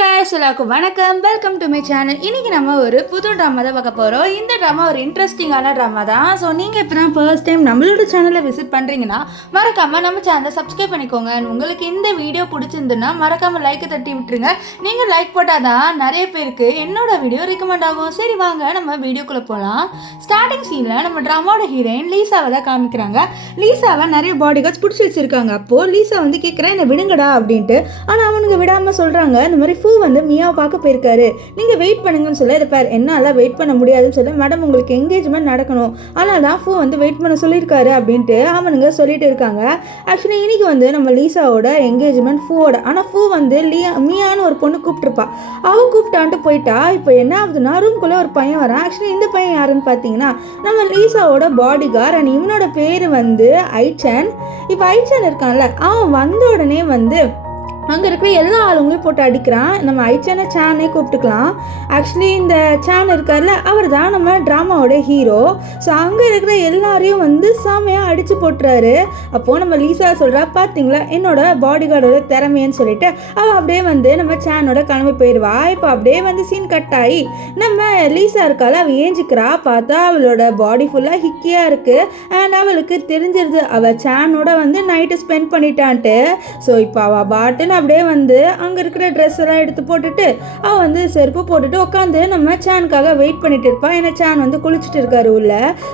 guys, எல்லாருக்கும் வணக்கம். Welcome to my channel. இன்னைக்கு நம்ம ஒரு புது ட்ராமா தான் பார்க்க போகிறோம். இந்த ட்ராமா ஒரு இன்ட்ரெஸ்டிங்கான ட்ராமா தான். ஸோ நீங்கள் இப்போ தான் ஃபர்ஸ்ட் டைம் நம்மளோட சேனலை விசிட் பண்ணுறீங்கன்னா மறக்காமல் நம்ம சேனலை சப்ஸ்கிரைப் பண்ணிக்கோங்க. உங்களுக்கு இந்த வீடியோ பிடிச்சிருந்துன்னா மறக்காமல் லைக்கை தட்டி விட்டுருங்க. நீங்கள் லைக் போட்டால் தான் நிறைய பேருக்கு என்னோட வீடியோ ரெக்கமெண்ட் ஆகும். சரி வாங்க நம்ம வீடியோக்குள்ளே போகலாம். ஸ்டார்டிங் சீனில் நம்ம ட்ராமாவோட ஹீரோயின் லீசாவை தான் காமிக்கிறாங்க. லீசாவை நிறைய பாடி கார்ட்ஸ் பிடிச்சி வச்சுருக்காங்க. அப்போது லீசா வந்து கேட்குறேன் என்னை விடுங்கடா அப்படின்ட்டு. ஆனால் அவனுங்க விடாமல் சொல்கிறாங்க இந்த மாதிரி ஃபூ வந்து மியாவை பார்க்க போயிருக்காரு, நீங்கள் வெயிட் பண்ணுங்கன்னு சொல்ல இதை பேர் என்னால் வெயிட் பண்ண முடியாதுன்னு சொல்ல மேடம் உங்களுக்கு என்கேஜ்மெண்ட் நடக்கணும் ஆனால் தான் ஃபூ வந்து வெயிட் பண்ண சொல்லியிருக்காரு அப்படின்ட்டு அவனுங்க சொல்லிட்டு இருக்காங்க. ஆக்சுவலி இன்னைக்கு வந்து நம்ம லீசாவோட என்கேஜ்மெண்ட் ஃபூவோட. ஆனால் ஃபூ வந்து மியான்னு ஒரு பொண்ணு கூப்பிட்டுருப்பா. அவள் கூப்பிட்டான்ட்டு போயிட்டா. இப்போ என்ன ஆகுதுன்னா ரூம்குள்ளே ஒரு பையன் வரான். ஆக்சுவலி இந்த பையன் யாருன்னு பார்த்தீங்கன்னா நம்ம லீசாவோட பாடி கார்டு. அண்ட் இவனோட பேர் வந்து ஐச்சன். இப்போ ஐச்சன் இருக்கான்ல அவன் வந்த உடனே வந்து அங்கே இருக்கிற எல்லா ஆளுங்களையும் போட்டு அடிக்கிறான். நம்ம ஐச்சனை சேனே கூப்பிட்டுக்கலாம். ஆக்சுவலி இந்த சேன் இருக்கார்ல அவர் தான் நம்ம ட்ராமாவோட ஹீரோ. ஸோ அங்கே இருக்கிற எல்லாரையும் வந்து செமையாக அடித்து போட்டுறாரு. அப்போது நம்ம லீசா சொல்கிறா பார்த்தீங்களா என்னோட பாடி கார்டோட திறமையன்னு சொல்லிட்டு அவள் அப்படியே வந்து நம்ம சேனோட கிளம்பி போயிடுவா. இப்போ அப்படியே வந்து சீன் கட் ஆகி நம்ம லீசா இருக்கால அவள் ஏஞ்சிக்கிறா. பார்த்தா அவளோட பாடி ஃபுல்லாக ஹிக்கியாக இருக்குது. அண்ட் அவளுக்கு தெரிஞ்சிருது அவள் சேனோட வந்து நைட்டு ஸ்பெண்ட் பண்ணிட்டான்ட்டு. ஸோ இப்போ அவள் பாட்டுன்னு அப்படியே வந்து அங்கே இருக்கிற ட்ரெஸ் எல்லாம் எடுத்து போட்டுட்டு அவள் வந்து செருப்பு போட்டுட்டு உட்காந்து நம்ம சேனுக்காக வெயிட் பண்ணிட்டு இருப்பாள். ஏன்னா சேன் வந்து குளிச்சுட்டு இருக்காரு உள்ள.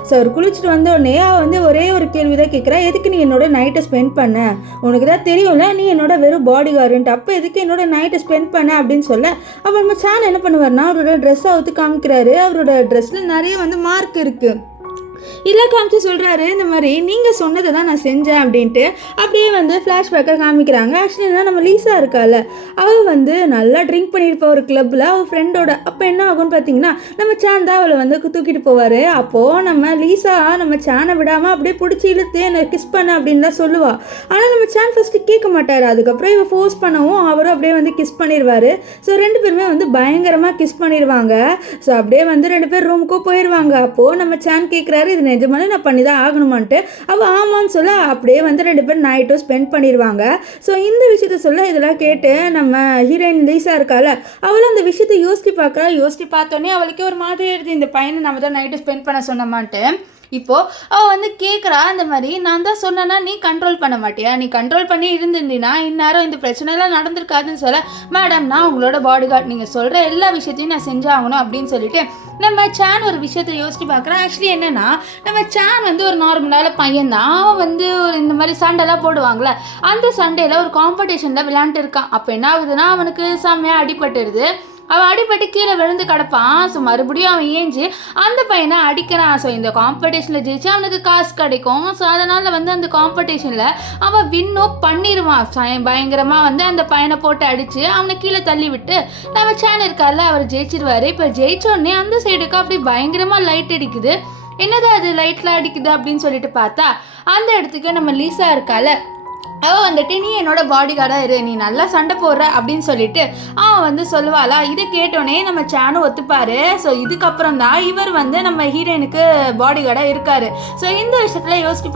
ஸோ அவர் குளிச்சுட்டு வந்த உடனே அவள் வந்து ஒரே ஒரு கேள்வி தான் கேட்குறா, எதுக்கு நீ என்னோட நைட்டை ஸ்பெண்ட் பண்ண, உனக்கு தான் தெரியும்ல நீ என்னோட வெறும் பாடி கார்டுன்ட்டு, அப்போ எதுக்கு என்னோட நைட்டை ஸ்பெண்ட் பண்ண அப்படின்னு சொல்ல அப்போ நம்ம சேன் என்ன பண்ணுவார்னா அவரோட ட்ரெஸ்ஸை அவுத்து காமிக்கிறாரு. அவரோட ட்ரெஸ்ஸில் நிறைய வந்து மார்க் இருக்குது. இல்லை காமிச்சு சொல்கிறாரு இந்த மாதிரி நீங்கள் சொன்னதை தான் நான் செஞ்சேன் அப்படின்ட்டு. அப்படியே வந்து ஃப்ளாஷ்பேக்காக காமிக்கிறாங்க. ஆக்சுவலி என்ன நம்ம லீசா இருக்கால அவள் வந்து நல்லா ட்ரிங்க் பண்ணியிருப்பா ஒரு கிளப்பில் அவள் ஃப்ரெண்டோட. அப்போ என்ன ஆகும்னு பார்த்தீங்கன்னா நம்ம சேன் தான் அவளை வந்து தூக்கிட்டு போவார். அப்போது நம்ம லீசா நம்ம சேனை விடாமல் அப்படியே பிடிச்சி இழுத்து என்னை கிஸ் பண்ண அப்படின்னு தான் சொல்லுவாள். ஆனால் நம்ம சேன் ஃபஸ்ட்டு கேட்க மாட்டார். அதுக்கப்புறம் இவள் ஃபோர்ஸ் பண்ணவும் அவரும் அப்படியே வந்து கிஸ் பண்ணிடுவார். ஸோ ரெண்டு பேருமே வந்து பயங்கரமாக கிஸ் பண்ணிடுவாங்க. ஸோ அப்படியே வந்து ரெண்டு பேர் ரூமுக்கும் போயிடுவாங்க. அப்போது நம்ம சேன் கேட்குறாரு இது நிஜமான நான் பண்ணி தான் ஆகணுமான்ட்டு. அவள் ஆமான்னு சொல்ல அப்படியே வந்து ரெண்டு பேரும் நைட்டும் ஸ்பெண்ட் பண்ணிடுவாங்க. ஸோ இந்த விஷயத்த சொல்ல இதெல்லாம் கேட்டு நம்ம ஹீரோயின் லீசா இருக்கால அவளும் அந்த விஷயத்தை யோசித்து பார்த்தோன்னே அவளுக்கே ஒரு மாதிரி எடுத்து இந்த பையனை நம்ம தான் நைட்டு ஸ்பெண்ட் பண்ண சொன்னோமான்ட்டு. இப்போது அவள் வந்து கேட்குறா இந்த மாதிரி நான் தான் சொன்னேன்னா நீ கண்ட்ரோல் பண்ண மாட்டியா, நீ கண்ட்ரோல் பண்ணி இருந்திருந்தீங்கன்னா இந்நேரம் இந்த பிரச்சனைலாம் நடந்திருக்காதுன்னு சொல்ல மேடம் நான் உங்களோட பாடி கார்டு, நீங்கள் சொல்கிற எல்லா விஷயத்தையும் நான் செஞ்சாகணும் அப்படின்னு சொல்லிட்டு நம்ம சேன் ஒரு விஷயத்தை யோசிச்சு பார்க்குறேன். ஆக்சுவலி என்னென்னா நம்ம சேன் வந்து ஒரு நார்மலான பையன் தான். அவன் வந்து இந்த மாதிரி சண்டைலாம் போடுவாங்களே அந்த சண்டையில் ஒரு காம்படிஷனில் விளையாண்டு இருக்கான். அப்போ என்ன ஆகுதுன்னா அவனுக்கு செம்மையாக அடிபட்டுடுது. அவன் அடிப்பட்டு கீழே விழுந்து கிடப்பான். ஸோ மறுபடியும் அவன் ஏஞ்சி அந்த பையனை அடிக்கிறான். ஸோ இந்த காம்படிஷனில் ஜெயிச்சு அவனுக்கு காசு கிடைக்கும். ஸோ அதனால் வந்து அந்த காம்படிஷனில் அவன் வின்னும் பண்ணிடுவான். பயங்கரமாக வந்து அந்த பையனை போட்டு அடித்து அவனை கீழே தள்ளி விட்டு நம்ம சேனல் இருக்கார்ல அவர் ஜெயிச்சிருவார். இப்போ ஜெயிச்சோடனே அந்த சைடுக்கு அப்படி பயங்கரமாக லைட் அடிக்குது. என்னதான் அது லைட்லாம் அடிக்குது அப்படின்னு சொல்லிட்டு பார்த்தா அந்த இடத்துக்கு நம்ம லீசா இருக்கால அவள் வந்துட்டு நீ என்னோட பாடி கார்டாக இரு, நீ நல்லா சண்டை போடுற அப்படின்னு சொல்லிட்டு அவன் வந்து சொல்லுவாளா. இதை கேட்டோன்னே நம்ம சேனும் ஒத்துப்பார். ஸோ இதுக்கப்புறம் தான் இவர் வந்து நம்ம ஹீரோயினுக்கு பாடி கார்டாக இருக்கார். ஸோ இந்த விஷயத்தில் யோசிச்சு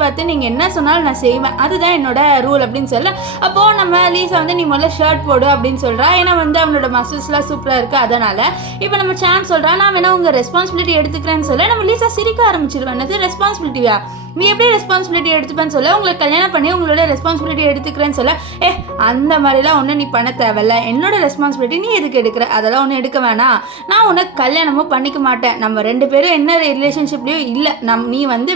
பார்த்து நீங்கள் என்ன சொன்னாலும் நான் செய்வேன், அதுதான் என்னோட ரூல் அப்படின்னு சொல்ல அப்போது நம்ம லீசா வந்து நீ முதல்ல ஷர்ட் போடு அப்படின்னு சொல்கிறா. ஏன்னா வந்து அவனோட மசில்ஸ்லாம் சூப்பராக இருக்குது. அதனால் இப்போ நம்ம சேன் சொல்கிறா நான் வேணா உங்கள் ரெஸ்பான்சிபிலிட்டி எடுத்துக்கிறேன்னு சொல்ல நம்ம லீசா சிரிக்க ஆரம்பிச்சிருவேன். என்னது ரெஸ்பான்சிபிலிட்டியா, நீ எப்படி ரெஸ்பான்சிபிலிட்டி எடுத்துப்பேன்னு சொல்ல உங்களை கல்யாணம் பண்ணி உங்களோட ரெஸ்பான்சிபிலிட்டி எடுத்துக்கிறேன்னு சொல்ல அந்த மாதிரிலாம் ஒன்றும் நீ பண்ண தேவையில்ல, என்னோட ரெஸ்பான்சிபிலிட்டி நீ எதுக்கு எடுக்கிற, அதெல்லாம் ஒன்றும் எடுக்க வேணாம், நான் உனக்கு கல்யாணமும் பண்ணிக்க மாட்டேன், நம்ம ரெண்டு பேரும் என்ன ரிலேஷன்ஷிப்லேயும் இல்லை, நீ வந்து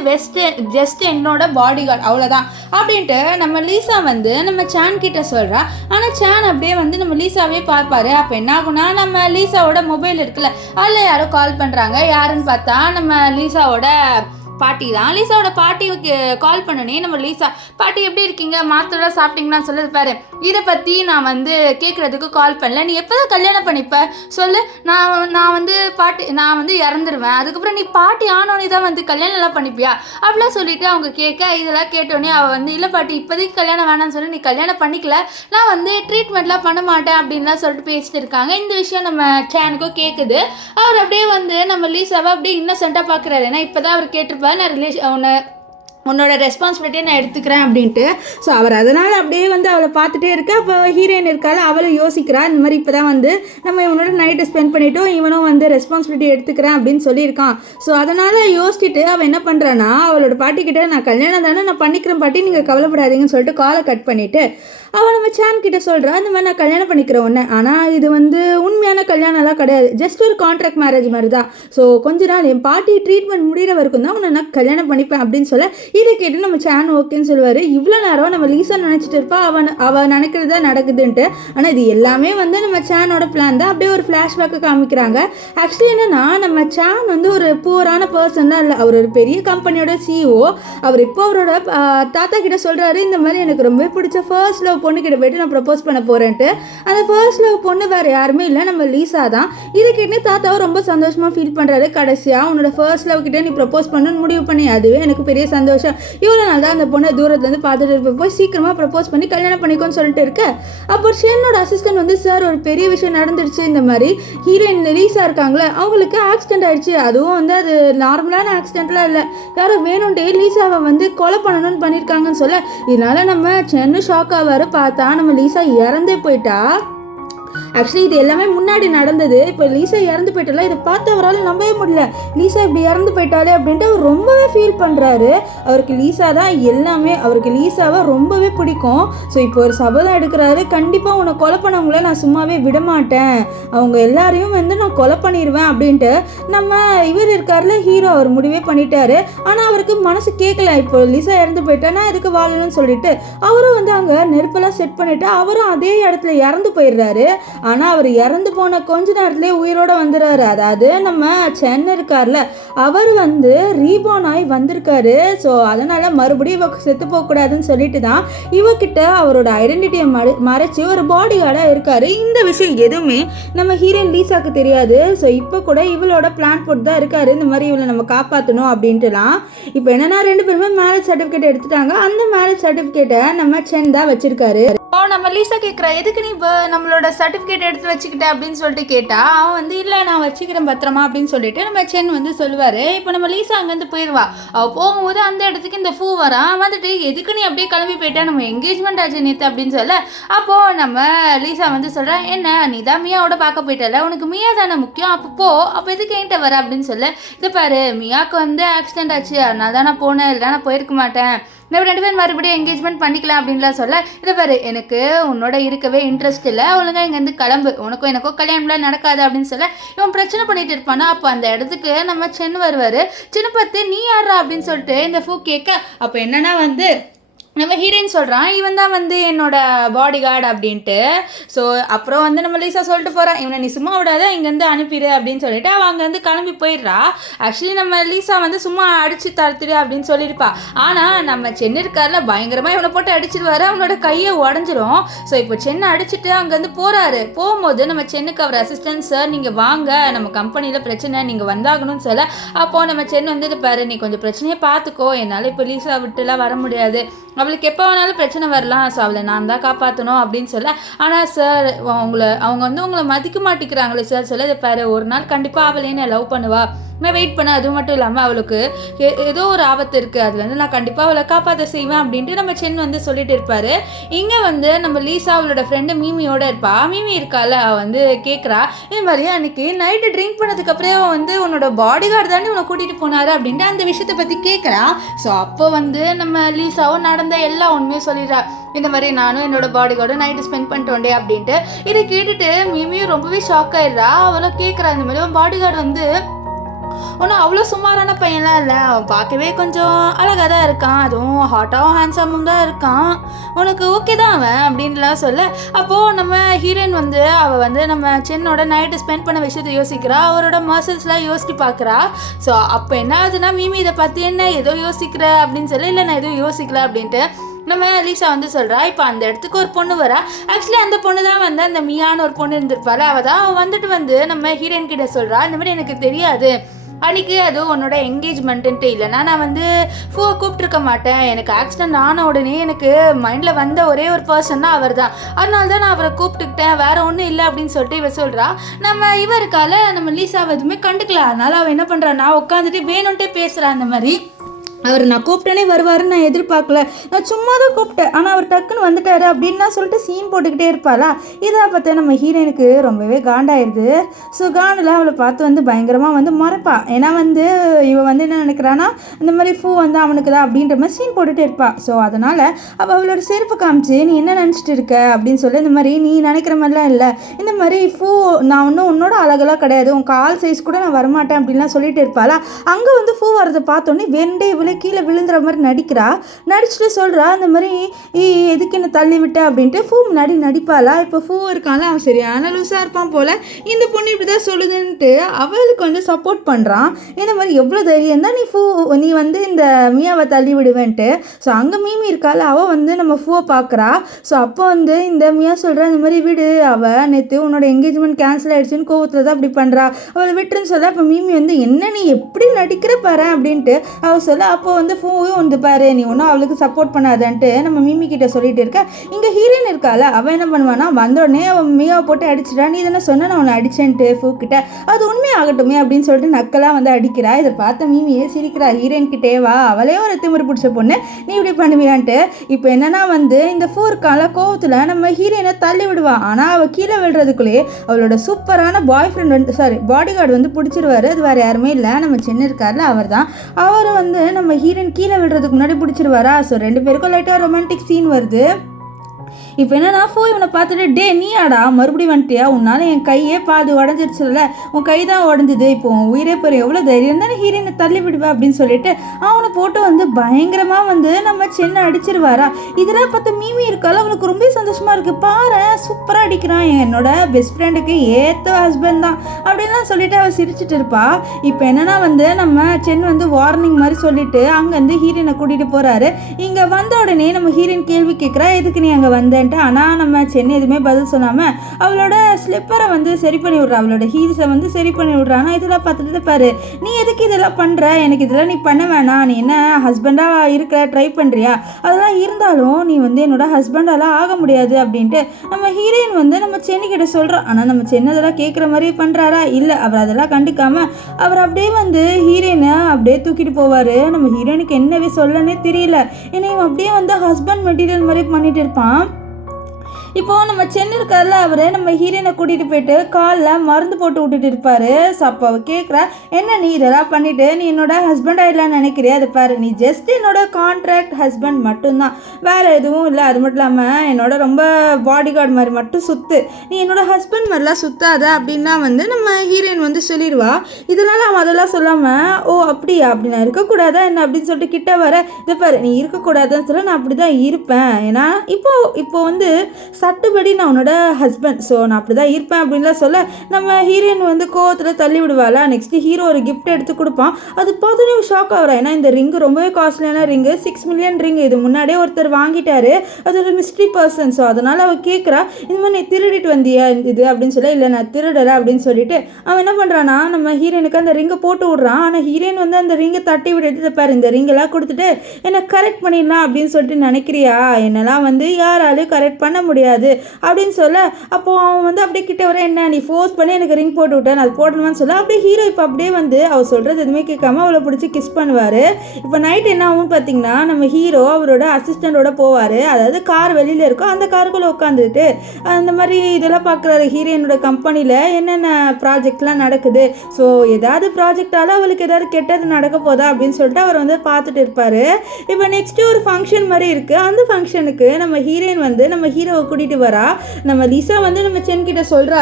ஜஸ்ட் என்னோட பாடி கார்டு அவ்வளோதான் அப்படின்ட்டு நம்ம லீசா வந்து நம்ம சேன் கிட்ட சொல்கிறா. ஆனால் சேன் அப்படியே வந்து நம்ம லீசாவே பார்ப்பாரு. அப்போ என்ன ஆகுனா நம்ம லீசாவோட மொபைல் இருக்குல்ல அதில் யாரோ கால் பண்ணுறாங்க. யாருன்னு பார்த்தா நம்ம லீசாவோட பாட்டி தான். லீசாவோட பாட்டிக்கு கால் பண்ணனே நம்ம லீசா பாட்டி எப்படி இருக்கீங்க, மாத்திரை சாப்பிட்டீங்கன்னு சொல்லுது பாரு, இதை பற்றி நான் வந்து கேட்குறதுக்கு கால் பண்ணல, நீ எப்போ தான் கல்யாணம் பண்ணிப்ப சொல்லு, நான் வந்து இறந்துருவேன், அதுக்கப்புறம் நீ பாட்டி ஆனோடனே தான் வந்து கல்யாணம்லாம் பண்ணிப்பியா அப்படிலாம் சொல்லிட்டு அவங்க கேட்க இதெல்லாம் கேட்டோடனே அவள் வந்து இல்லை பாட்டி இப்போதைக்கு கல்யாணம் வேணாம்னு சொல்லி நீ கல்யாணம் பண்ணிக்கல, நான் வந்து ட்ரீட்மெண்ட்லாம் பண்ண மாட்டேன் அப்படின்லாம் சொல்லிட்டு பேசிட்டு இருக்காங்க. இந்த விஷயம் நம்ம சேனுக்கும் கேட்குது. அவர் அப்படியே வந்து நம்ம லீசாவை அப்படியே இன்னசென்ட்டாக பார்க்குறாரு. ஏன்னா இப்போ தான் அவர் கேட்டிருப்பாரு நான் உன்னோட ரெஸ்பான்சிபிலிட்டியை நான் எடுத்துக்கிறேன் அப்படின்ட்டு. ஸோ அவர் அதனால் அப்படியே வந்து அவளை பார்த்துட்டே இருக்க. அப்போ ஹீரோயின் இருக்காள், அவளை யோசிக்கிறா, இந்த மாதிரி இப்போ தான் வந்து நம்ம இவனோட நைட்டு ஸ்பெண்ட் பண்ணிவிட்டோம், இவனும் வந்து ரெஸ்பான்சிபிலிட்டி எடுத்துக்கிறேன் அப்படின்னு சொல்லியிருக்கான். ஸோ அதனால் யோசிச்சுட்டு அவள் என்ன பண்ணுறான்னா, அவளோட பாட்டிக்கிட்ட நான் கல்யாணம் தானே நான் பண்ணிக்கிறேன் பாட்டி, நீங்கள் கவலைப்படாதீங்கன்னு சொல்லிட்டு காலை கட் பண்ணிவிட்டு அவள் நம்ம சேன் கிட்ட சொல்கிறா, இந்த மாதிரி நான் கல்யாணம் பண்ணிக்கிறேன் ஒன்று, ஆனால் இது வந்து உண்மையான கல்யாணம்லாம் கிடையாது, ஜஸ்ட் ஒரு கான்ட்ராக்ட் மேரேஜ் மாதிரி தான். ஸோ கொஞ்ச நாள் என் பாட்டி ட்ரீட்மெண்ட் முடிகிற வரைக்கும் தான் உன்னை நான் கல்யாணம் பண்ணிப்பேன் அப்படின்னு சொல்ல இதை கேட்டு நம்ம சேன் ஓகேன்னு சொல்லுவார். இவ்வளோ நேரம் நம்ம லீசா நினச்சிட்டு இருப்பா அவள் நினைக்கிறது தான் நடக்குதுன்ட்டு. ஆனால் இது எல்லாமே வந்து நம்ம சேனோட பிளான் தான். அப்படியே ஒரு ஃப்ளாஷ்பேக்கு காமிக்கிறாங்க. ஆக்சுவலி என்னென்னா, நம்ம சேன் வந்து ஒரு புவரான பர்சன் தான் இல்லை, அவர் ஒரு பெரிய கம்பெனியோட சிஇஓ. அவர் இப்போ அவரோட தாத்தா கிட்ட சொல்கிறாரு, இந்த மாதிரி எனக்கு ரொம்ப பிடிச்ச ஃபர்ஸ்ட் லவ் பொண்ணு கிட்ட போயிட்டு நான் ப்ரப்போஸ் பண்ண போகிறேன்ட்டு. அந்த ஃபர்ஸ்ட் லவ் பொண்ணு வேறு யாருமே இல்லை, நம்ம லீசா தான். இது கேட்டு தாத்தாவும் ரொம்ப சந்தோஷமாக ஃபீல் பண்ணுறாரு. கடைசியாக உன்னோட ஃபர்ஸ்ட் லவ் கிட்டே நீ ப்ரப்போஸ் பண்ணணும்னு முடிவு பண்ணி, அதுவே எனக்கு பெரிய சந்தோஷம், இவ்வளோ நாள் தான் அந்த பொண்ணை தூரத்துலேருந்து பார்த்துட்டு இருப்ப, போய் சீக்கிரமாக ப்ரப்போஸ் பண்ணி கல்யாணம் பண்ணிக்கோன்னு சொல்லிட்டு இருக்க. அப்போ ஷென்னோட அசிஸ்டன்ட் வந்து, சார் ஒரு பெரிய விஷயம் நடந்துருச்சு, இந்த மாதிரி ஹீரோயின் லீசா இருக்காங்களே அவங்களுக்கு ஆக்சிடென்ட் ஆயிடுச்சு, அதுவும் வந்து அது நார்மலான ஆக்சிடென்ட்லாம் இல்லை, யாரும் வேணும்டே லீசாவை வந்து கொலை பண்ணணும்னு பண்ணியிருக்காங்கன்னு சொல்ல, இதனால நம்ம சென்னு ஷாக் ஆவார். பார்த்தா நம்ம லீசா இறந்தே போயிட்டா. ஆக்சுவலி இது எல்லாமே முன்னாடி நடந்தது. இப்போ லீசா இறந்து போயிட்டால, இதை பார்த்து அவரால் நம்பவே முடியல, லீசா இப்படி இறந்து போயிட்டாலே அப்படின்ட்டு அவர் ரொம்பவே ஃபீல் பண்ணுறாரு. அவருக்கு லீசா தான் எல்லாமே, அவருக்கு லீசாவை ரொம்பவே பிடிக்கும். ஸோ இப்போ ஒரு சபதம் எடுக்கிறாரு, கண்டிப்பாக உன்னை கொலை பண்ணவங்கள நான் சும்மாவே விடமாட்டேன், அவங்க எல்லாரையும் வந்து நான் கொலை பண்ணிடுவேன் அப்படின்ட்டு. நம்ம இவர் இருக்கார்ல ஹீரோ, அவர் முடிவே பண்ணிட்டாரு. ஆனால் அவருக்கு மனசு கேட்கல, இப்போ லீசா இறந்து போயிட்டானா இதுக்கு வாழணும்னு சொல்லிட்டு அவரும் வந்து அங்கே நெருப்பெல்லாம் செட் பண்ணிவிட்டு அவரும் அதே இடத்துல இறந்து போயிடுறாரு. ஆனால் அவர் இறந்து போன கொஞ்ச நேரத்துலேயே உயிரோடு வந்துடுறாரு. அதாவது நம்ம சென்னை இருக்கார்ல, அவர் வந்து ரீபார்ன் ஆகி வந்திருக்காரு. ஸோ அதனால் மறுபடியும் இவ செத்து போகக்கூடாதுன்னு சொல்லிட்டு தான் இவக்கிட்ட அவரோட ஐடென்டிட்டியை மறைச்சி ஒரு பாடி கார்டாக இருக்கார். இந்த விஷயம் எதுவுமே நம்ம ஹீரோயின் லீசாக்கு தெரியாது. ஸோ இப்போ கூட இவளோட பிளான் போட்டு தான் இருக்காரு, இந்த மாதிரி இவளை நம்ம காப்பாற்றணும் அப்படின்ட்டுலாம். இப்போ என்னென்னா, ரெண்டு பேருமே மேரேஜ் சர்டிஃபிகேட் எடுத்துட்டாங்க. அந்த மேரேஜ் சர்டிஃபிகேட்டை நம்ம சென் தான் வச்சிருக்காரு. நம்ம லீசா கேட்குறா, எதுக்கு நீ நம்மளோட சர்டிஃபிகேட் எடுத்து வச்சுக்கிட்ட அப்படின்னு சொல்லிட்டு கேட்டா, அவன் வந்து இல்லை நான் வச்சுக்கிறேன் பத்திரமா அப்படின்னு சொல்லிட்டு நம்ம சென் வந்து சொல்லுவார். இப்போ நம்ம லீசா அங்கேருந்து போயிடுவா. அவள் போகும்போது அந்த இடத்துக்கு இந்த ஃபூ வரான், வந்துட்டு எதுக்கு நீ அப்படியே கிளம்பி போயிட்டா, நம்ம என்கேஜ்மெண்ட் ஆச்சு நேற்று அப்படின்னு சொல்ல, அப்போது நம்ம லீசா வந்து சொல்கிறா, என்ன நீ தான் மியாவோட பார்க்க போயிட்டல, உனக்கு மியா தானே முக்கியம், அப்போ எதுக்கு என்கிட்ட வர அப்படின்னு சொல்ல, இது பாரு மியாவுக்கு வந்து ஆக்சிடென்ட் ஆச்சு, அதனால தான் நான் போனேன், இல்லை நான் போயிருக்க மாட்டேன், நம்ம ரெண்டு பேரும் மறுபடியும் என்கேஜ்மெண்ட் பண்ணிக்கலாம் அப்படின்லாம் சொல்ல, இதை பாரு எனக்கு உன்னோட இருக்கவே இன்ட்ரெஸ்ட் இல்லை, ஒழுங்காக இங்கேருந்து கிளம்பு, உனக்கும் எனக்கும் கல்யாணம்லாம் நடக்காது அப்படின்னு சொல்ல, இவன் பிரச்சனை பண்ணிட்டு இருப்பானா. அப்போ அந்த இடத்துக்கு நம்ம சென்னு வருவார். சின்ன பார்த்து நீ யாரா அப்படின்னு சொல்லிட்டு இந்த ஃபூ கேட்க, அப்போ என்னன்னா வந்து நம்ம ஹீரோயின் சொல்கிறான், இவன் தான் வந்து என்னோட பாடி கார்டு அப்படின்ட்டு. ஸோ அப்புறம் வந்து நம்ம லீசா சொல்லிட்டு போகிறான், இவனை நீ சும்மா விடாத இங்கேருந்து அனுப்பிடு அப்படின்னு சொல்லிட்டு அவன் அங்கேருந்து கிளம்பி போயிடுறா. ஆக்சுவலி நம்ம லீசா வந்து சும்மா அடித்து தடுத்துடு அப்படின்னு சொல்லியிருப்பா. ஆனால் நம்ம சென்னு இருக்கார்ல, பயங்கரமாக இவனை போட்டு அடிச்சிடுவார், அவனோட கையை உடஞ்சிரும். ஸோ இப்போ சென்னை அடிச்சுட்டு அங்கேருந்து போகிறாரு. போகும்போது நம்ம சென்னுக்கு அவர் அசிஸ்டன்ட், சார் நீங்கள் வாங்க, நம்ம கம்பெனியில் பிரச்சனை, நீங்கள் வந்தாகணும்னு சொல்ல, அப்போது நம்ம சென்னு வந்து இது பாரு நீ கொஞ்சம் பிரச்சனையை பார்த்துக்கோ, என்னால் இப்போ லீசா விட்டுலாம் வர முடியாது, அவளுக்கு எப்போ வேணாலும் பிரச்சனை வரலாம், ஸோ அவளை நான் தான் காப்பாற்றணும் அப்படின்னு சொல்ல, ஆனால் சார் அவங்க வந்து உங்களை மதிக்க மாட்டேங்கிறாங்களே சார் சொல்ல, இதை பாரு ஒரு நாள் கண்டிப்பாக அவளே என்னை லவ் பண்ணுவா, நான் வெயிட் பண்ண, அது மட்டும் இல்லாமல் அவளுக்கு ஏதோ ஒரு ஆபத்து இருக்குது, அதுலேருந்து நான் கண்டிப்பாக அவளை காப்பாற்ற செய்வேன் அப்படின்ட்டு நம்ம சென் வந்து சொல்லிட்டு இருப்பார். இங்கே வந்து நம்ம லீசா அவளோட ஃப்ரெண்டு மீமியோட இருப்பா. மீமி இருக்கால, அவள் வந்து கேட்குறா, இது மாதிரி அன்றைக்கி நைட்டு ட்ரிங்க் பண்ணதுக்கப்புறம் வந்து உன்னோட பாடி கார்டு தானே உன்னை கூட்டிகிட்டு போனார் அப்படின்ட்டு அந்த விஷயத்தை பற்றி கேட்குறா. ஸோ அப்போ வந்து நம்ம லீசாவும் நடந்த எல்லா உண்மையும் சொல்லிடுறா, இந்த மாதிரி நானும் என்னோட பாடி கார்டு நைட்டு ஸ்பெண்ட் பண்ணிட்டு வந்தேன் அப்படின்ட்டு. இதை கேட்டுட்டு மீமியும் ரொம்பவே ஷாக் ஆயிடுறா. அவளும் கேட்குறா, இந்த மாதிரி பாடி கார்டு வந்து ஒன்றும் அவ்வளோ சுமாரான பையன்லாம் இல்லை, அவன் பார்க்கவே கொஞ்சம் அழகாக தான் இருக்கான், அதுவும் ஹாட்டாகவும் ஹேண்ட்ஸாகவும் தான் இருக்கான், உனக்கு ஓகே தான் அவன் அப்படின்லாம் சொல்ல, அப்போது நம்ம ஹீரோயின் வந்து அவள் வந்து நம்ம சென்னோட நைட்டு ஸ்பெண்ட் பண்ண விஷயத்தை யோசிக்கிறா, அவரோட மசில்ஸ்லாம் யோசிச்சு பார்க்குறா. ஸோ அப்போ என்ன ஆகுதுன்னா, மீமி இதை பற்றி என்ன ஏதோ யோசிக்கிற அப்படின்னு சொல்லி, இல்லை நான் எதுவும் யோசிக்கல அப்படின்ட்டு நம்ம லீசா வந்து சொல்கிறா. இப்போ அந்த இடத்துக்கு ஒரு பொண்ணு வரா. ஆக்சுவலி அந்த பொண்ணு தான் வந்து அந்த மியான்னு ஒரு பொண்ணு இருந்திருப்பாள். அவள் வந்துட்டு வந்து நம்ம ஹீரோயின் கிட்ட சொல்கிறா, இந்த மாதிரி எனக்கு தெரியாது அன்றைக்கி அதுவும் உன்னோட என்கேஜ்மெண்ட்டுன்ட்டு, இல்லைனா நான் வந்து கூப்பிட்ருக்க மாட்டேன், எனக்கு ஆக்சிடென்ட் ஆன உடனே எனக்கு மைண்டில் வந்த ஒரே ஒரு பர்சன் தான் அவர் தான், அதனால தான் நான் அவரை கூப்பிட்டுக்கிட்டேன், வேறு ஒன்றும் இல்லை அப்படின்னு சொல்லிட்டு இவ சொல்கிறா. நம்ம இவருக்கால நம்ம லீசாவை எதுவுமே கண்டுக்கல, அதனால் அவள் என்ன பண்ணுறான்னா உட்காந்துட்டு வேணும்ன்ட்டே பேசுகிறா. அந்த மாதிரி அவர் நான் கூப்பிட்டேனே வருவாருன்னு நான் எதிர்பார்க்கல, நான் சும்மா தான் கூப்பிட்டேன், ஆனால் அவர் டக்குன்னு வந்துட்டாரு அப்படின்னு நான் சொல்லிட்டு சீன் போட்டுக்கிட்டே இருப்பாளா. இதை பார்த்தா நம்ம ஹீரோயினுக்கு ரொம்பவே காண்டாயிருது. ஸோ காண்டில் அவளை பார்த்து வந்து பயங்கரமாக வந்து மறைப்பா. ஏன்னா வந்து இவன் வந்து என்ன நினைக்கிறான்னா இந்த மாதிரி பூ வந்து அவனுக்கு தான் அப்படின்ற மாதிரி சீன் போட்டுகிட்டே இருப்பா. ஸோ அதனால் அவளோட செருப்பு காமிச்சு நீ என்ன நினச்சிட்டு இருக்க அப்படின்னு சொல்லி இந்த மாதிரி நீ நினைக்கிற மாதிரிலாம் இல்லை, இந்த மாதிரி பூ நான் ஒன்றும் உன்னோட அழகெல்லாம் கிடையாது, உன் கால் சைஸ் கூட நான் வரமாட்டேன் அப்படின்லாம் சொல்லிட்டு இருப்பாளா. அங்கே வந்து பூ வரதை பார்த்தோன்னே வெண்டே கீழே விழுந்துற மாதிரி நடிச்சுட்டு சொல்கிறா இந்த மாதிரி எதுக்கு என்ன தள்ளி விட்ட அப்படின்ட்டு. பூ முன்னாடி நடிப்பாளா. இப்போ பூ இருக்கான்ல அவன் சரியான லூஸாக இருப்பான் போல், இந்த பொண்ணு இப்படி தான் சொல்லுதுன்ட்டு அவளுக்கு வந்து சப்போர்ட் பண்ணுறான். இந்த மாதிரி எவ்வளோ தைரியம் தான் நீ வந்து இந்த மியாவை தள்ளி விடுவேன்ட்டு. ஸோ அங்கே மீமி இருக்காள், அவள் வந்து நம்ம பூவை பார்க்குறா. ஸோ அப்போ வந்து இந்த மியா சொல்கிறா இந்த மாதிரி விடு, அவள் நேற்று உன்னோட என்கேஜ்மெண்ட் கேன்சல் ஆகிடுச்சின்னு கோவத்தில் தான் அப்படி பண்ணுறா, அவளை விட்டுருன்னு சொல்ல. அப்போ மீமி வந்து என்ன நீ எப்படி நடிக்கிற பாரு அப்படின்ட்டு அவள் சொல்ல. அப்போ வந்து பூவும் வந்து பாரு நீ ஒன்றும் அவளுக்கு சப்போர்ட் பண்ணாதன்ட்டு நம்ம மிமி கிட்ட சொல்லிட்டு இருக்க. இங்கே ஹீரோயின் இருக்கால, அவன் என்ன பண்ணுவானா வந்தோடனே அவன் மியாவை போட்டு அடிச்சிட்டா. நீ தானே சொன்ன நான் அவனை அடிச்சேன்ட்டு பூ கிட்ட, அது உண்மையாகட்டுமே அப்படின்னு சொல்லிட்டு நக்கெல்லாம் வந்து அடிக்கிறா. இதை பார்த்த மிமியே சிரிக்கிறா. ஹீரோயின் கிட்டே வா, அவளே ஒரு திமிரு பிடிச்ச பொண்ணு, நீ இப்படி பண்ணுவியான்ட்டு. இப்போ என்னன்னா வந்து இந்த பூ இருக்கால கோவத்தில் நம்ம ஹீரோயினை தள்ளி விடுவா. ஆனால் அவள் கீழே விழுறதுக்குள்ளேயே அவளோட சூப்பரான பாய் ஃப்ரெண்ட் வந்து பாடி கார்டு வந்து பிடிச்சிருவாரு. அது வேறு யாருமே இல்லை, நம்ம சின்ன இருக்கார்ல அவர் தான். அவர் வந்து நம்ம ஹீரோயின் கீழே விழுறதுக்கு முன்னாடி பிடிச்சிருவாரா. ஸோ 2 பேருக்கும் லைட்டாக ரொமான்டிக் சீன் வருது. இப்போ என்னன்னா இவனை பார்த்துட்டு டே நீயாடா மறுபடியும் வந்துட்டியா, உன்னால் என் கையே பாதி உடஞ்சிருச்சுல, உன் கை தான் உடஞ்சிது, இப்போ உன் உயிரே போகிற எவ்வளோ தைரியம் தானே ஹீரோயினை தள்ளி விடுவா அப்படின்னு சொல்லிட்டு அவனை போட்டு வந்து பயங்கரமாக வந்து நம்ம சென்னை அடிச்சிருவாரா. இதெல்லாம் பார்த்து மீமி இருக்கால அவளுக்கு ரொம்ப சந்தோஷமாக இருக்குது. பாரு சூப்பராக அடிக்கிறான், என்னோட பெஸ்ட் ஃப்ரெண்டுக்கு ஏற்ற ஹஸ்பண்ட் தான் அப்படின்லாம் சொல்லிட்டு அவள் சிரிச்சிட்டு இருப்பா. இப்போ என்னன்னா வந்து நம்ம சென் வந்து வார்னிங் மாதிரி சொல்லிட்டு அங்கேருந்து ஹீரோயினை கூட்டிகிட்டு போகிறாரு. இங்கே வந்த உடனே நம்ம ஹீரோயின் கேள்வி கேட்குறா எதுக்கு நீ அங்கே வந்தேன். ஆனால் நம்ம சென்னை எதுவுமே பதில் சொல்லாமல் அவளோட ஸ்லிப்பரை வந்து சரி பண்ணி விட்றா, அவளோட ஹீல்ஸை வந்து சரி பண்ணி விட்றானா. இதெல்லாம் பார்த்துட்டு பாரு நீ எதுக்கு இதெல்லாம் பண்ணுற, எனக்கு இதெல்லாம் நீ பண்ண வேணாம், நீ என்ன ஹஸ்பண்டாக இருக்க ட்ரை பண்ணுறியா, அதெல்லாம் இருந்தாலும் நீ வந்து என்னோட ஹஸ்பண்டாலாம் ஆக முடியாது அப்படின்ட்டு நம்ம ஹீரோயின் வந்து நம்ம சென்னிக்கிட்ட சொல்கிறோம். ஆனால் நம்ம சென்னை அதெல்லாம் கேட்குற மாதிரி பண்ணுறாரா இல்லை, அவர் அதெல்லாம் கண்டுக்காமல் அவர் அப்படியே வந்து ஹீரோயினை அப்படியே தூக்கிட்டு போவார். நம்ம ஹீரோயினுக்கு என்னவே சொல்லனே தெரியல, ஏன்னா இவன் அப்படியே வந்து ஹஸ்பண்ட் மெட்டீரியல் மாதிரி பண்ணிட்டு இருப்பான். இப்போது நம்ம சென்னை இருக்கார்ல அவர் நம்ம ஹீரோயினை கூட்டிகிட்டு போயிட்டு காலில் மருந்து போட்டு விட்டுட்டு இருப்பார். ஸோ அப்போ அவள் கேட்குறா என்ன நீ இதெல்லாம் பண்ணிவிட்டு நீ என்னோட ஹஸ்பண்ட் ஆகிடலான்னு நினைக்கிறியா, அதை பாரு நீ ஜஸ்ட் என்னோட கான்ட்ராக்ட் ஹஸ்பண்ட் மட்டும்தான், வேறு எதுவும் இல்லை, அது மட்டும் இல்லாமல் என்னோட ரொம்ப பாடி கார்டு மாதிரி மட்டும் சுற்று, நீ என்னோட ஹஸ்பண்ட் மாதிரிலாம் சுற்றாத அப்படின்லாம் வந்து நம்ம ஹீரோயின் வந்து சொல்லிடுவா. இதனால் அவன் அதெல்லாம் சொல்லாமல் ஓ அப்படியா அப்படி நான் இருக்கக்கூடாதா என்ன அப்படின்னு சொல்லிட்டு கிட்ட வர, இதை பாரு நீ இருக்கக்கூடாதுன்னு சொல்ல நான் அப்படி தான் இருப்பேன், ஏன்னா இப்போ வந்து சட்டுப்படி நான் உன்னோட ஹஸ்பண்ட், ஸோ நான் அப்படி தான் இருப்பேன் அப்படின்லாம் சொல்ல நம்ம ஹீரோயின் வந்து கோவத்தில் தள்ளி விடுவாளா. நெக்ஸ்ட்டு ஹீரோ ஒரு கிஃப்ட் எடுத்து கொடுப்பான். அது பார்த்தோன்னே ஷாக் ஆகிறா, ஏன்னா இந்த ரிங்கு ரொம்பவே காஸ்ட்லியான ரிங்கு, 6 மில்லியன் ரிங்கு, இது முன்னாடியே ஒருத்தர் வாங்கிட்டாரு, அது ஒரு மிஸ்ட்ரி பர்சன். ஸோ அதனால் அவள் கேட்குறா இந்த மாதிரி நீ திருடிட்டு வந்தியா இது அப்படின்னு சொல்ல, இல்லை நான் திருடலை அப்படின்னு சொல்லிட்டு அவன் என்ன பண்ணுறான்னா நம்ம ஹீரோயினுக்கு அந்த ரிங்கை போட்டு விட்றான். ஆனால் ஹீரோயின் வந்து அந்த ரிங்கை தட்டி விட்டுட்டு பாரு இந்த ரிங்கெல்லாம் கொடுத்துட்டு என்னை கரெக்ட் பண்ணிடலாம் அப்படின்னு சொல்லிட்டு நினைக்கிறியா, என்னெல்லாம் வந்து யாராலையும் கரெக்ட் பண்ண முடியாது அப்படின்னு சொல்ல. அப்போ அவன் வந்து அப்படியே கிட்ட வர என்ன நீ ஃபோர்ஸ் பண்ணி எனக்கு ரிங் போட்டு விட்டேன் அது போடணுமான்னு சொல்ல. அப்படியே ஹீரோ இப்போ அப்படியே வந்து அவள் சொல்கிறது எதுவுமே கேட்காம அவளை பிடிச்சி கிஸ் பண்ணுவார். இப்போ நைட் என்ன ஆகும்னு பார்த்தீங்கன்னா நம்ம ஹீரோ அவரோட அசிஸ்டண்டோட போவார், அதாவது கார் வெளியில் இருக்கும், அந்த காருக்குள்ளே உட்காந்துட்டு அந்த மாதிரி இதெல்லாம் பார்க்குறாரு. ஹீரோயினோட கம்பெனியில் என்னென்ன ப்ராஜெக்ட்லாம் நடக்குது, ஸோ ஏதாவது ப்ராஜெக்டால் அவளுக்கு ஏதாவது கெட்டது நடக்க போதா அப்படின்னு சொல்லிட்டு அவர் வந்து பார்த்துட்டு இருப்பார். இப்போ நெக்ஸ்ட்டு ஒரு ஃபங்க்ஷன் மாதிரி இருக்குது, அந்த ஃபங்க்ஷனுக்கு நம்ம ஹீரோயின் வந்து நம்ம ஹீரோவை கூட்டிகிட்டு வரா. நம்ம லிசா வந்து நம்ம சென் கிட்ட சொல்கிறா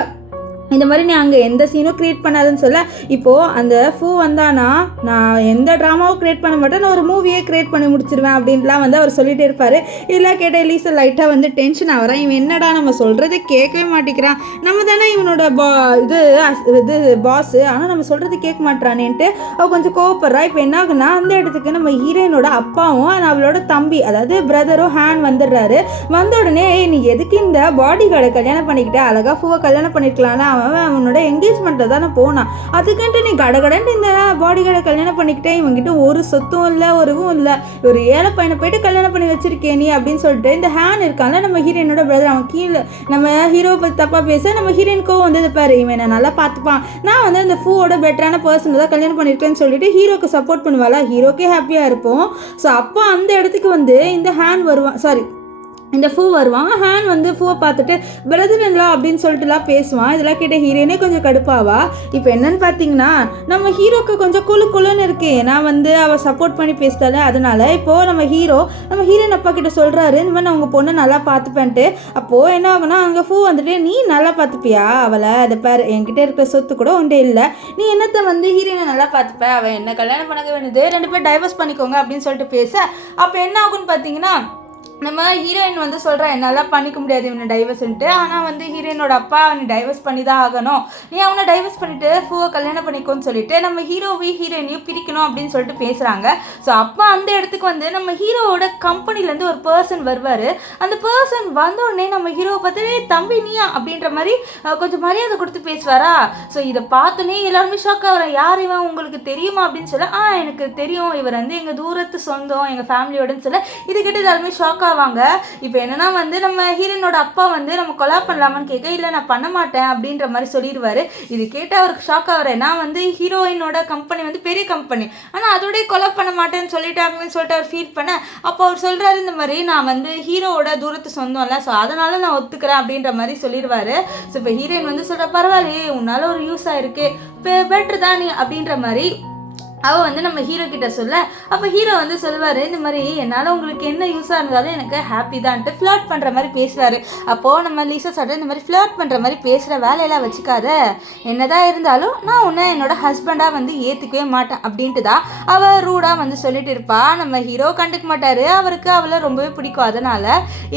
இந்த மாதிரி நீ அங்கே எந்த சீனும் க்ரியேட் பண்ணாதுன்னு சொல்ல. இப்போது அந்த பூ வந்தானா நான் எந்த ட்ராமாவும் க்ரியேட் பண்ண மாட்டேன், நான் ஒரு மூவியே க்ரியேட் பண்ணி முடிச்சிருவேன் அப்படின்லாம் வந்து அவர் சொல்லிகிட்டே இருப்பார். இதெல்லாம் கேட்ட எலிசா லைட்டாக வந்து டென்ஷன் ஆகிறான். இவன் என்னடா நம்ம சொல்கிறத கேட்கவே மாட்டேங்கிறான், நம்ம தானே இவனோட இது பாஸு, ஆனால் நம்ம சொல்கிறது கேட்க மாட்டானேன்ட்டு அவள் கொஞ்சம் கோவப்படுறா. இப்போ என்ன ஆகுனா அந்த இடத்துக்கு நம்ம ஹீரோயினோட அப்பாவும் அவளோட தம்பி அதாவது பிரதரும் ஹேன் வந்துடுறாரு. வந்த உடனே நீ எதுக்கு இந்த பாடி கார்டை கல்யாணம் பண்ணிக்கிட்ட, அழகாக பூவை கல்யாணம் பண்ணியிருக்கலாம்ல, அவனோட என்கேஜ்மெண்ட்டில் தானே போனான், அதுக்கிட்ட நீ கடகடன்ட்டு இந்த பாடி கார்டை கல்யாணம் பண்ணிக்கிட்டே இவங்கிட்ட ஒரு சொத்தும் இல்லை ஒருவும் இல்லை, ஒரு ஏழை பையனை போயிட்டு கல்யாணம் பண்ணி வச்சிருக்கே நீ அப்படின்னு சொல்லிட்டு இந்த ஹேன் இருக்கான்ல நம்ம ஹீரோயினோட பிரதர், அவன் கீழே நம்ம ஹீரோவை பற்றி தப்பாக பேச நம்ம ஹீரோயினுக்கோ வந்து இதை பாரு இவன் என்ன நல்லா பார்த்துப்பான், நான் வந்து அந்த ஃபூவோட பெட்டரான பர்சன் தான் கல்யாணம் பண்ணியிருக்கேன்னு சொல்லிட்டு ஹீரோக்கு சப்போர்ட் பண்ணுவாளா, ஹீரோக்கே ஹாப்பியாக இருப்போம். ஸோ அப்போ அந்த இடத்துக்கு வந்து இந்த ஹேன் வருவான், சாரி இந்த ஃபூ வருவான். ஹேன் வந்து ஃபூவை பார்த்துட்டு பிரதர் இல்லா அப்படின்னு சொல்லிட்டுலாம் பேசுவான். இதெல்லாம் கேட்ட ஹீரோயினே கொஞ்சம் கடுப்பாவா. இப்போ என்னன்னு பார்த்தீங்கன்னா நம்ம ஹீரோக்கு கொஞ்சம் குழுன்னு இருக்கு, ஏன்னா வந்து அவள் சப்போர்ட் பண்ணி பேசுதால, அதனால இப்போது நம்ம ஹீரோயின் அப்பா கிட்ட சொல்கிறாரு இந்த மாதிரி நான் உங்கள் பொண்ணை நல்லா பார்த்துப்பேன்ட்டு. அப்போது என்ன ஆகுனா அங்கே ஃபூ வந்துட்டு நீ நல்லா பார்த்துப்பியா அவளை, அதை பேர் என்கிட்ட இருக்கிற சொத்து கூட ஒன்றே இல்லை, நீ என்னத்தை வந்து ஹீரோயினை நல்லா பார்த்துப்ப, அவள் என்ன கல்யாணம் பண்ண வேண்டியது, 2 பேர் டைவர்ஸ் பண்ணிக்கோங்க அப்படின்னு சொல்லிட்டு பேச அப்போ என்ன ஆகுன்னு பார்த்தீங்கன்னா நம்ம ஹீரோயின் வந்து சொல்கிறா என்னால் பண்ணிக்க முடியாது இவனை டைவர்ஸ்ன்ட்டு. ஆனால் வந்து ஹீரோயினோட அப்பா அவனை டைவர்ஸ் பண்ணி தான் ஆகணும், நீ அவனை டைவர்ஸ் பண்ணிவிட்டு ஃபூவை கல்யாணம் பண்ணிக்கோன்னு சொல்லிட்டு நம்ம ஹீரோயினையும் பிரிக்கணும் அப்படின்னு சொல்லிட்டு பேசுகிறாங்க. ஸோ அப்போ அந்த இடத்துக்கு வந்து நம்ம ஹீரோவோட கம்பெனிலேருந்து ஒரு பர்சன் வருவார். அந்த பர்சன் வந்த உடனே நம்ம ஹீரோவை பார்த்து தம்பி நீயா அப்படின்ற மாதிரி கொஞ்சம் மரியாதை கொடுத்து பேசுவாரா. ஸோ இதை பார்த்தோன்னே எல்லாருமே ஷாக் ஆகிறேன், யார் இவன் உங்களுக்கு தெரியுமா அப்படின்னு சொல்ல, எனக்கு தெரியும், இவர் வந்து எங்கள் தூரத்து சொந்தம் எங்கள் ஃபேமிலியோடன்னு சொல்ல, இது கிட்ட எல்லாருமே ஷாக் ஆவாங்க. இப்போ என்னன்னா வந்து நம்ம ஹீரோயினோட அப்பா வந்து நம்ம கொலா பண்ணலாமான்னு கேட்க, இல்லை நான் பண்ண மாட்டேன் அப்படின்ற மாதிரி சொல்லிடுவாரு. இது கேட்டால் அவருக்கு ஷாக் ஆகிறேன், நான் வந்து ஹீரோயினோட கம்பெனி வந்து பெரிய கம்பெனி, ஆனால் அதோடய கொலா பண்ண மாட்டேன்னு சொல்லிட்டாங்கன்னு சொல்லிட்டு அவர் ஃபீல் பண்ண, அப்போ அவர் சொல்கிறாரு இந்த மாதிரி நான் வந்து ஹீரோவோட தூரத்து சொந்தம் இல்லை, ஸோ அதனால நான் ஒத்துக்கிறேன் அப்படின்ற மாதிரி சொல்லிடுவாரு. ஸோ இப்போ ஹீரோயின் வந்து சொல்கிற பரவாயில்லையே உன்னால ஒரு யூஸ் ஆயிருக்கு, இப்போ பெட்ரு தான் நீ அப்படின்ற மாதிரி அவள் வந்து நம்ம ஹீரோ கிட்ட சொல்ல, அப்போ ஹீரோ வந்து சொல்லுவார் இந்த மாதிரி என்னால் உங்களுக்கு என்ன யூஸாக இருந்தாலும் எனக்கு ஹாப்பி தான்ட்டு ஃப்ளர்ட் பண்ணுற மாதிரி பேசுவார். அப்போது நம்ம லீசா சொல்கிற இந்த மாதிரி ஃப்ளர்ட் பண்ணுற மாதிரி பேசுகிற வேலையெல்லாம் வச்சுக்காத, என்னதான் இருந்தாலும் நான் உன்னை என்னோட ஹஸ்பண்டாக வந்து ஏற்றுக்கவே மாட்டேன் அப்படின்ட்டு தான் அவள் ரூடாக வந்து சொல்லிட்டு இருப்பா. நம்ம ஹீரோ கண்டுக்க மாட்டார், அவருக்கு அவளை ரொம்பவே பிடிக்கும். அதனால்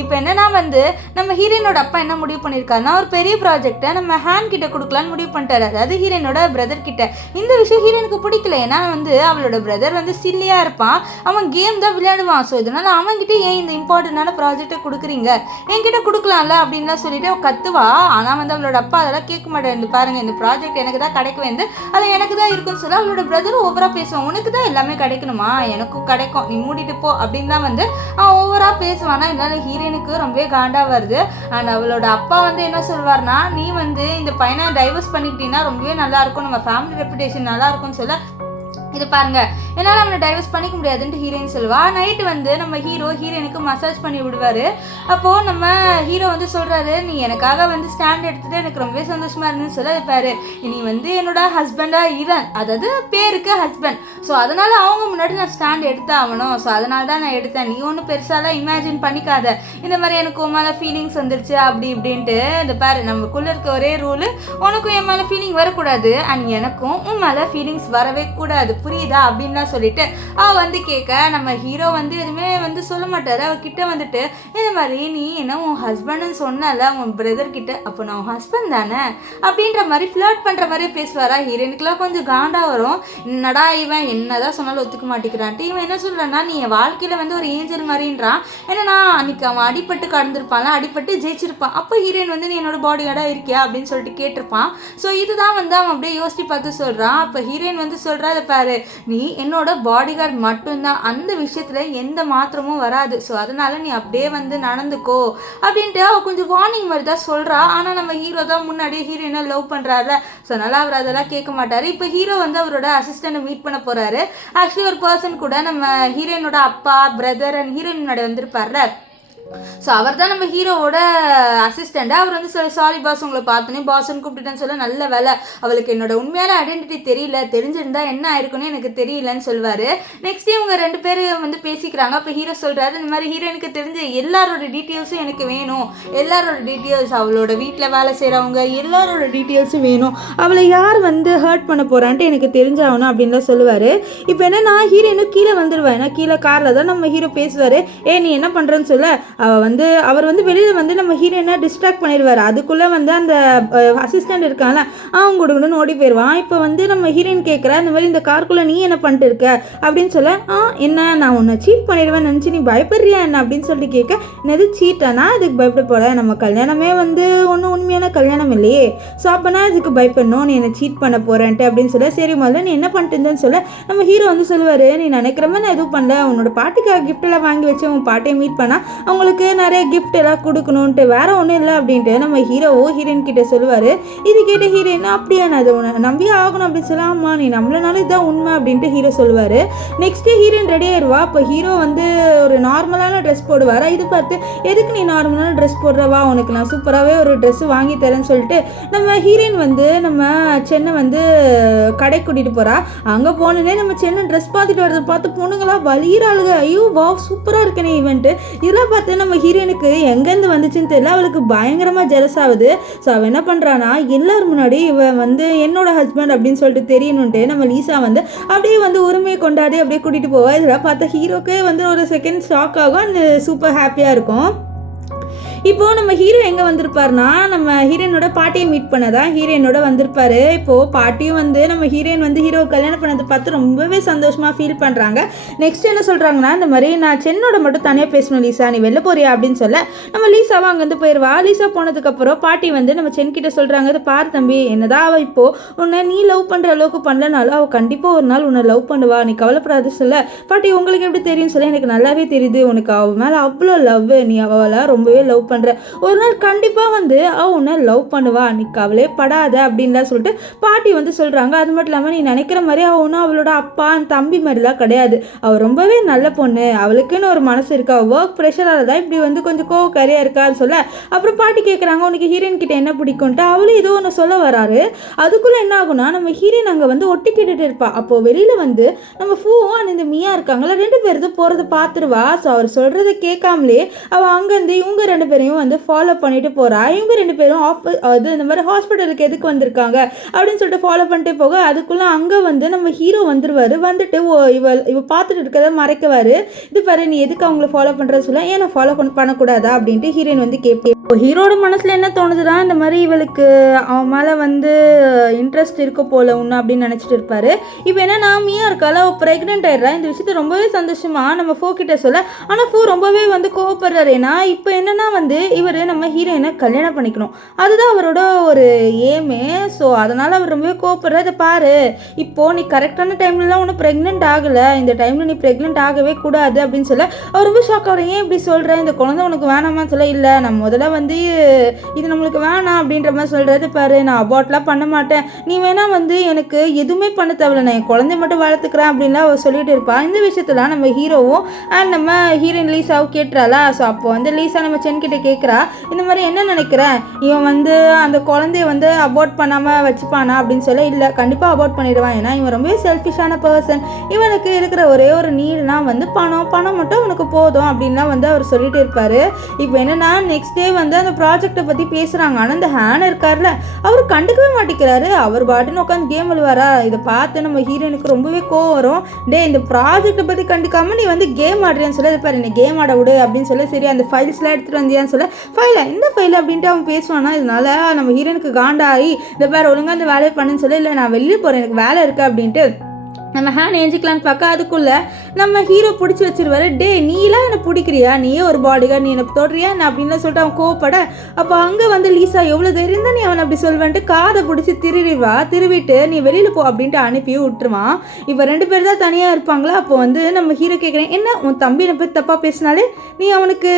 இப்போ என்னன்னா வந்து நம்ம ஹீரோயினோட அப்பா என்ன முடிவு பண்ணியிருக்காருன்னா ஒரு பெரிய ப்ராஜெக்டை நம்ம ஹேன் கிட்ட கொடுக்கலான்னு முடிவு பண்ணிட்டாரு, அதாவது ஹீரோயினோட பிரதர் கிட்ட. இந்த விஷயம் ஹீரோயினுக்கு பிடிக்கல, ஏன்னா வந்து அவளோட பிரதர் வந்து சில்லியாக இருப்பான், அவன் கேம் தான் விளையாடுவான். ஸோ இதனால் அவன்கிட்ட ஏன் இந்த இம்பார்ட்டண்டான ப்ராஜெக்டை கொடுக்குறீங்க, என்கிட்ட கொடுக்கலாம்ல அப்படின்லாம் சொல்லிட்டு அவள் கத்துவா. ஆனால் வந்து அவளோட அப்பா அதெல்லாம் கேட்க மாட்டேன், பாருங்க இந்த ப்ராஜெக்ட் எனக்கு தான் கிடைக்க வந்து அது எனக்கு தான் இருக்குன்னு சொல்லி அவளோட பிரதர் ஓவராக பேசுவான், உனக்கு தான் எல்லாமே கிடைக்கணுமா, எனக்கும் கிடைக்கும், நீ மூடிட்டு போ அப்படின்னு தான் வந்து அவன் ஓவராக பேசுவானா. இதனால ஹீரோயினுக்கு ரொம்பவே காண்டா வருது. அண்ட் அவளோட அப்பா வந்து என்ன சொல்வார்னா, நீ வந்து இந்த பையனை டைவர்ஸ் பண்ணிக்கிட்டீங்கன்னா ரொம்பவே நல்லா இருக்கும், நம்ம ஃபேமிலி ரெப்புடேஷன் நல்லா இருக்கும்னு சொல்ல, இது பாருங்க என்னால் அவனை டைவர்ஸ் பண்ணிக்க முடியாதுன்ட்டு ஹீரோயின் சொல்லுவா. நைட்டு வந்து நம்ம ஹீரோயினுக்கு மசாஜ் பண்ணி விடுவார். அப்போது நம்ம ஹீரோ வந்து சொல்கிறாரு நீ எனக்காக வந்து ஸ்டாண்ட் எடுத்துகிட்டு எனக்கு ரொம்பவே சந்தோஷமாக இருந்துன்னு சொல்ல, பாரு நீ வந்து என்னோட ஹஸ்பண்டாக இவன், அதாவது பேருக்கு ஹஸ்பண்ட், ஸோ அதனால் அவங்க முன்னாடி நான் ஸ்டாண்ட் எடுத்தேன் ஆகணும், ஸோ அதனால தான் நான் எடுத்தேன், நீ ஒன்றும் பெருசாலாம் இமேஜின் பண்ணிக்காத, இந்த மாதிரி எனக்கு உன் மேலே ஃபீலிங்ஸ் வந்துருச்சு அப்படி இப்படின்ட்டு. இந்த பாரு நமக்குள்ளே இருக்க ஒரே ரூலு, உனக்கும் என் மேலே ஃபீலிங் வரக்கூடாது அண்ட் எனக்கும் உன் மேலே ஃபீலிங்ஸ் வரவே கூடாது, புரியுதா அப்படின்லாம் சொல்லிட்டு அவள் வந்து கேட்க, நம்ம ஹீரோ வந்து எதுவுமே வந்து சொல்ல மாட்டார். அவகிட்ட வந்துட்டு இந்த மாதிரி நீ என்ன உன் ஹஸ்பண்டுன்னு சொன்னல உன் பிரதர் கிட்ட, அப்போ நான் உன் ஹஸ்பண்ட் தானே அப்படின்ற மாதிரி ஃப்ளர்ட் பண்ணுற மாதிரியே பேசுவாரா. ஹீரோயினுக்குலாம் கொஞ்சம் காண்டா வரும், என்னடா இவன் என்னதான் சொன்னாலும் ஒத்துக்க மாட்டேங்கிறான்ட்டு. இவன் என்ன சொல்கிறான்னா நீ என் வாழ்க்கையில் வந்து ஒரு ஏஞ்சல் மாதிரின்றான், ஏன்னா அன்னைக்கு அவன் அடிப்பட்டு கடந்திருப்பான்ல, அடிப்பட்டு ஜெயிச்சிருப்பான், அப்போ ஹீரோயின் வந்து நீ என்னோட பாடி கார்டாக இருக்கியா அப்படின்னு சொல்லிட்டு கேட்டிருப்பான். ஸோ இதுதான் வந்து அவன் அப்படியே யோசிச்சு பார்த்து சொல்கிறான். அப்போ ஹீரோயின் வந்து சொல்கிறா, அதை பாரு நீ என்னோட பாடி கார்டு மட்டும்தான், அந்த விஷயத்தில் எந்த மாற்றமும் வராது, ஸோ அதனால் நீ அப்படியே வந்து நடந்துக்கோ அப்படின்ட்டு அவள் கொஞ்சம் வார்னிங் மாதிரி தான் சொல்கிறா. ஆனால் நம்ம ஹீரோ தான் முன்னாடியே ஹீரோயினை லவ் பண்ணுறாருல, ஸோ அதனால் அவர் அதெல்லாம் கேட்க மாட்டார். இப்போ ஹீரோ வந்து அவரோட அசிஸ்டண்ட்டை மீட் பண்ண போகிறாரு. ஆக்சுவலி ஒரு பர்சன் கூட நம்ம ஹீரோயினோட அப்பா பிரதர் அண்ட் ஹீரோயின் முன்னாடி வந்திருப்பார்ல, ஸோ அவர் தான் நம்ம ஹீரோவோட அசிஸ்டண்ட். அவர் வந்து சாரி பாஸ் உங்களை பார்த்தோன்னே பாஸ்ன்னு கூப்பிட்டுட்டேன்னு சொல்ல, நல்ல வேலை அவளுக்கு என்னோட உண்மையான ஐடென்டிட்டி தெரியல, தெரிஞ்சிருந்தா என்ன ஆயிருக்குன்னு எனக்கு தெரியலன்னு சொல்லுவார். நெக்ஸ்ட் இவங்க 2 பேர் வந்து பேசிக்கிறாங்க. அப்போ ஹீரோ சொல்கிறாரு இந்த மாதிரி ஹீரோயினுக்கு தெரிஞ்ச எல்லாரோட டீட்டெயில்ஸும் எனக்கு வேணும், எல்லாரோட டீட்டெயில்ஸ், அவளோட வீட்டில் வேலை செய்கிறவங்க எல்லாரோட டீட்டெயில்ஸும் வேணும், அவளை யார் வந்து ஹர்ட் பண்ண போகிறான்ட்டு எனக்கு தெரிஞ்சாகணும் அப்படின்லாம் சொல்லுவார். இப்போ என்னன்னா ஹீரோயினும் கீழே வந்துடுவேன், ஏன்னா கீழே காரில் தான் நம்ம ஹீரோ பேசுவார். நீ என்ன பண்ணுறேன்னு சொல்ல, அவர் வந்து வெளியில் வந்து நம்ம ஹீரோயினை டிஸ்ட்ராக்ட் பண்ணிடுவார். அதுக்குள்ளே வந்து அந்த அசிஸ்டண்ட் இருக்கான்ல அவங்க கொடுக்கணும்னு ஓடி போயிடுவான். இப்போ வந்து நம்ம ஹீரோயின் கேட்குறா, இந்த மாதிரி இந்த காருக்குள்ளே நீ என்ன பண்ணிட்டு இருக்க அப்படின்னு சொல்ல, என்ன நான் உன்னை சீட் பண்ணிடுவேன்னு நினச்சி நீ பயப்படுறியா என்ன அப்படின்னு சொல்லிட்டு கேட்க, என்னது சீட்டானா அதுக்கு பயப்பட போல, நம்ம கல்யாணமே வந்து ஒன்றும் உண்மையான கல்யாணம் இல்லையே, ஸோ அப்போனா அதுக்கு பயப்படணும், நீ என்னை சீட் பண்ண போகிறேன்ட்டு அப்படின்னு சொல்ல, சரி முதல்ல நீ என்ன பண்ணிட்டு இருந்தேன்னு சொல்ல நம்ம ஹீரோ வந்து சொல்லுவார், நீ நினைக்கிற மாதிரி நான் எதுவும் பண்ணல, உன்னோட பாட்டிக்காக கிஃப்டெல்லாம் வாங்கி வச்சு உன் பாட்டியை மீட் பண்ணால் அவங்களுக்கு நிறைய கிஃப்ட் எல்லாம் கொடுக்கணுன்ட்டு வேற ஒன்றும் இல்லை அப்படின்ட்டு நம்ம ஹீரோவோ ஹீரோயின் கிட்ட சொல்லுவார். இது கேட்ட ஹீரோயின் அப்படியே நான் அது உன்னை நம்பியே ஆகணும் அப்படின்னு சொல்ல, ஆமா நீ நம்மளனால இதுதான் உண்மை அப்படின்ட்டு ஹீரோ சொல்லுவார். நெக்ஸ்ட்டு ஹீரோயின் ரெடி ஆயிடுவா. அப்போ ஹீரோ வந்து ஒரு நார்மலான ட்ரெஸ் போடுவார். இது பார்த்து எதுக்கு நீ நார்மலான ட்ரெஸ் போடுறவா, உனக்கு நான் சூப்பராகவே ஒரு ட்ரெஸ் வாங்கி தரேன்னு சொல்லிட்டு நம்ம ஹீரோயின் வந்து நம்ம சென்னை வந்து கடை கூட்டிகிட்டு போகிறா. அங்கே போனோடனே நம்ம சென்னை ட்ரெஸ் பார்த்துட்டு வரதை பார்த்து பொண்ணுங்களா வலிகிறாளுங்க, ஐயோ வா சூப்பராக இருக்கனே ஈவெண்ட்டு. இதெல்லாம் பார்த்து நம்ம ஹீரோயினுக்கு எங்கேருந்து வந்துச்சுன்னு தெரியல, அவளுக்கு பயங்கரமாக ஜெலஸ் ஆகுது. ஸோ அவள் என்ன பண்ணுறான்னா எல்லாரும் முன்னாடி இவன் வந்து என்னோட ஹஸ்பண்ட் அப்படின்னு சொல்லிட்டு தெரியணுன்ட்டு நம்ம லீசா வந்து அப்படியே வந்து உரிமையை கொண்டாடி அப்படியே கூட்டிகிட்டு போவா. இதெல்லாம் பார்த்தா ஹீரோக்கே வந்து ஒரு செகண்ட் ஷாக் ஆகும், அந்த சூப்பர் ஹாப்பியாக இருக்கும். இப்போது நம்ம ஹீரோ எங்கே வந்திருப்பார்னா நம்ம ஹீரோயினோட பாட்டியை மீட் பண்ணதான் ஹீரோயினோட வந்திருப்பார். இப்போது பாட்டியும் வந்து நம்ம ஹீரோயின் வந்து ஹீரோ கல்யாணம் பண்ணதை பார்த்து ரொம்பவே சந்தோஷமாக ஃபீல் பண்ணுறாங்க. நெக்ஸ்ட் என்ன சொல்கிறாங்கன்னா, இந்த மாதிரி நான் சென்னோட மட்டும் தனியாக பேசணும் லீசா, நீ வெளில போறியா அப்படின்னு சொல்ல நம்ம லீசாவை அங்கேருந்து போயிடுவா. லீசா போனதுக்கப்புறம் பாட்டி வந்து நம்ம சென்கிட்ட சொல்கிறாங்க, இது பாரு தம்பி, என்னதான் அவள் இப்போது உன்னை நீ லவ் பண்ணுற அளவுக்கு பண்ணலனாலும் அவள் கண்டிப்பாக ஒரு நாள் உன்னை லவ் பண்ணுவா, நீ கவலைப்படாத சொல்ல. பாட்டி உங்களுக்கு எப்படி தெரியும் சொல்ல, எனக்கு நல்லாவே தெரியுது, உனக்கு அவள் மேலே அவ்வளோ லவ், நீ அவளை ரொம்பவே லவ் பண்ணுற, ஒரு நாள் கண்டிப்பாக வந்து அவள் உன்னை லவ் பண்ணுவா, நீ கவலையே படாத அப்படின்லாம் சொல்லிட்டு பாட்டி வந்து சொல்கிறாங்க. அது மட்டும் இல்லாமல் நீ நினைக்கிற மாதிரி அவள் ஒன்றும் அவளோட அப்பா தம்பி மாதிரிலாம் கிடையாது, அவள் ரொம்பவே நல்ல பொண்ணு, அவளுக்குன்னு ஒரு மனசு இருக்கா, ஒர்க் ப்ரெஷரால் தான் இப்படி வந்து கொஞ்சம் கோவக்காரியாக இருக்கான்னு சொல்ல அப்புறம் பாட்டி கேட்குறாங்க உனக்கு ஹீரோயின் கிட்ட என்ன பிடிக்கும்ட்டு. அவளும் ஏதோ ஒன்று சொல்ல வராரு. அதுக்குள்ளே என்ன ஆகுனா நம்ம ஹீரோயின் அங்கே வந்து ஒட்டி கேட்டுட்டு இருப்பா. அப்போது வெளியில் வந்து நம்ம ஃபூவும் அண்ட் இந்த மியா இருக்காங்களா, ரெண்டு பேரும் போகிறத பார்த்துருவா. ஸோ அவர் சொல்கிறத கேட்காமலே அவள் அங்கேருந்து இவங்க ரெண்டு பேரையும் வந்து ஃபாலோ பண்ணிட்டு போகிறா. இவங்க ரெண்டு பேரும் அது இந்த மாதிரி ஹாஸ்பிட்டலுக்கு எதுக்கு வந்திருக்காங்க அப்படின்னு சொல்லிட்டு ஃபாலோ பண்ணிட்டே போக அதுக்குள்ளே அங்கே வந்து நம்ம ஹீரோ வந்துடுவார். வந்துட்டு இவ பார்த்துட்டு இருக்கிறத மறைக்குவார். இது பாரு நீ எதுக்கு அவங்கள ஃபாலோ பண்ணுறது சொல்ல, ஏன் நான் ஃபாலோ பண்ணக்கூடாதா அப்படின்ட்டு ஹீரோயின் வந்து கேட்பேன். ஹீரோட மனசில் என்ன தோணுதுன்னா, இந்த மாதிரி இவளுக்கு அவன் மேலே வந்து இன்ட்ரெஸ்ட் இருக்க போல ஒன்று அப்படின்னு நினச்சிட்டு இருப்பார். இப்போ என்னன்னா மியா இருக்கால அவள் ப்ரெக்னென்ட் ஆயிடுறா. இந்த விஷயத்தை ரொம்பவே சந்தோஷமாக நம்ம ஃபோ கிட்ட சொல்ல, ஆனால் ஃபோ ரொம்பவே வந்து கோவப்படுறாரு. ஏன்னா இப்போ என்னன்னா வந்து இவர் நம்ம ஹீரோயினை கல்யாணம் பண்ணிக்கணும், அதுதான் அவரோட ஒரு ஏமே. ஸோ அதனால் அவர் ரொம்பவே கோவப்படுறாரு. இதை பாரு, இப்போது நீ கரெக்டான டைம்லலாம் ஒன்றும் ப்ரெக்னென்ட் ஆகலை, இந்த டைமில் நீ ப்ரெக்னென்ட் ஆகவே கூடாது அப்படின்னு சொல்ல அவர் ரொம்ப ஷாக் ஆகிற, ஏன் இப்படி சொல்கிறேன், இந்த குழந்தை உனக்கு வேணாமான்னு சொல்ல, இல்லை நான் முதல்ல வந்து இது நம்மளுக்கு வேணாம் அப்படின்ற மாதிரி சொல்கிறது. பாரு நான் அபார்ட்லாம் பண்ண மாட்டேன், நீ வேணா வந்து எனக்கு எதுவுமே பண்ண தேவையில்ல, நான் என் குழந்தைய மட்டும் வளர்த்துக்கிறேன் அப்படின்லாம் அவர் சொல்லிட்டு இருப்பாள். இந்த விஷயத்தில் நம்ம ஹீரோவும் அண்ட் நம்ம ஹீரோயின் லீசாவும் கேட்டுறாளா. ஸோ அப்போ வந்து லீசா நம்ம சென்கிட்ட கேட்குறா, இந்த மாதிரி என்ன நினைக்கிறேன், இவன் வந்து அந்த குழந்தைய வந்து அபார்ட் பண்ணாமல் வச்சுப்பானா அப்படின்னு சொல்ல, இல்லை கண்டிப்பாக அபார்ட் பண்ணிடுவான், ஏன்னா இவன் ரொம்பவே செல்ஃபிஷான பர்சன், இவனுக்கு இருக்கிற ஒரே ஒரு நீட்னா வந்து பணம் மட்டும் அவனுக்கு போதும் அப்படின்லாம் வந்து அவர் சொல்லிட்டு இருப்பார். இப்போ என்னன்னா நெக்ஸ்ட் டே வந்து அந்த ப்ராஜெக்டை பற்றி பேசுகிறாங்க. ஆனால் அந்த ஹேன் இருக்கார்ல அவர் கண்டுக்கவே மாட்டேங்கிறாரு, அவர் பாட்டுன்னு உட்காந்து கேம் விழுவாரா. இதை பார்த்து நம்ம ஹீரோயினுக்கு ரொம்பவே கோவம் வரும். டே இந்த ப்ராஜெக்டை பற்றி கண்டுக்காம நீ வந்து கேம் ஆடுறேன்னு சொல்ல, இது பாரு என்ன கேம் ஆட விடு அப்படின்னு சொல்ல, சரி அந்த ஃபைல்ஸ்லாம் எடுத்துகிட்டு வந்தியான்னு சொல்ல, ஃபைலா இந்த ஃபைல் அப்படின்ட்டு அவன் பேசுவானா. இதனால நம்ம ஹீரோனுக்கு காண்டாகி இந்த பேர் ஒழுங்காக அந்த வேலையை பண்ணுன்னு சொல்ல, இல்லை நான் வெளியே போகிறேன் எனக்கு வேலை இருக்குது அப்படின்ட்டு நம்ம ஹேண்ட் ஏஞ்சிக்கலான்னு பார்க்க அதுக்குள்ளே நம்ம ஹீரோ பிடிச்சி வச்சிருவாரு. டே நீலாம் என்னை பிடிக்கிறியா, நீயே ஒரு பாடிகார்டு, நீ எனக்கு தொடுறியா என்ன அப்படின்னு சொல்லிட்டு அவன் கோவப்பட, அப்போ அங்கே வந்து லீசா எவ்வளோ தைரியம் தான் நீ அவனை அப்படி சொல்வேன்ட்டு காதை பிடிச்சி திருவிட்டு நீ வெளியில் போ அப்படின்ட்டு அனுப்பி விட்டுருவான். இப்போ ரெண்டு பேர் தான் தனியாக இருப்பாங்களா. அப்போ வந்து நம்ம ஹீரோ கேட்குறேன், என்ன உன் தம்பியை பற்றி தப்பாக பேசினாலே நீ அவனுக்கு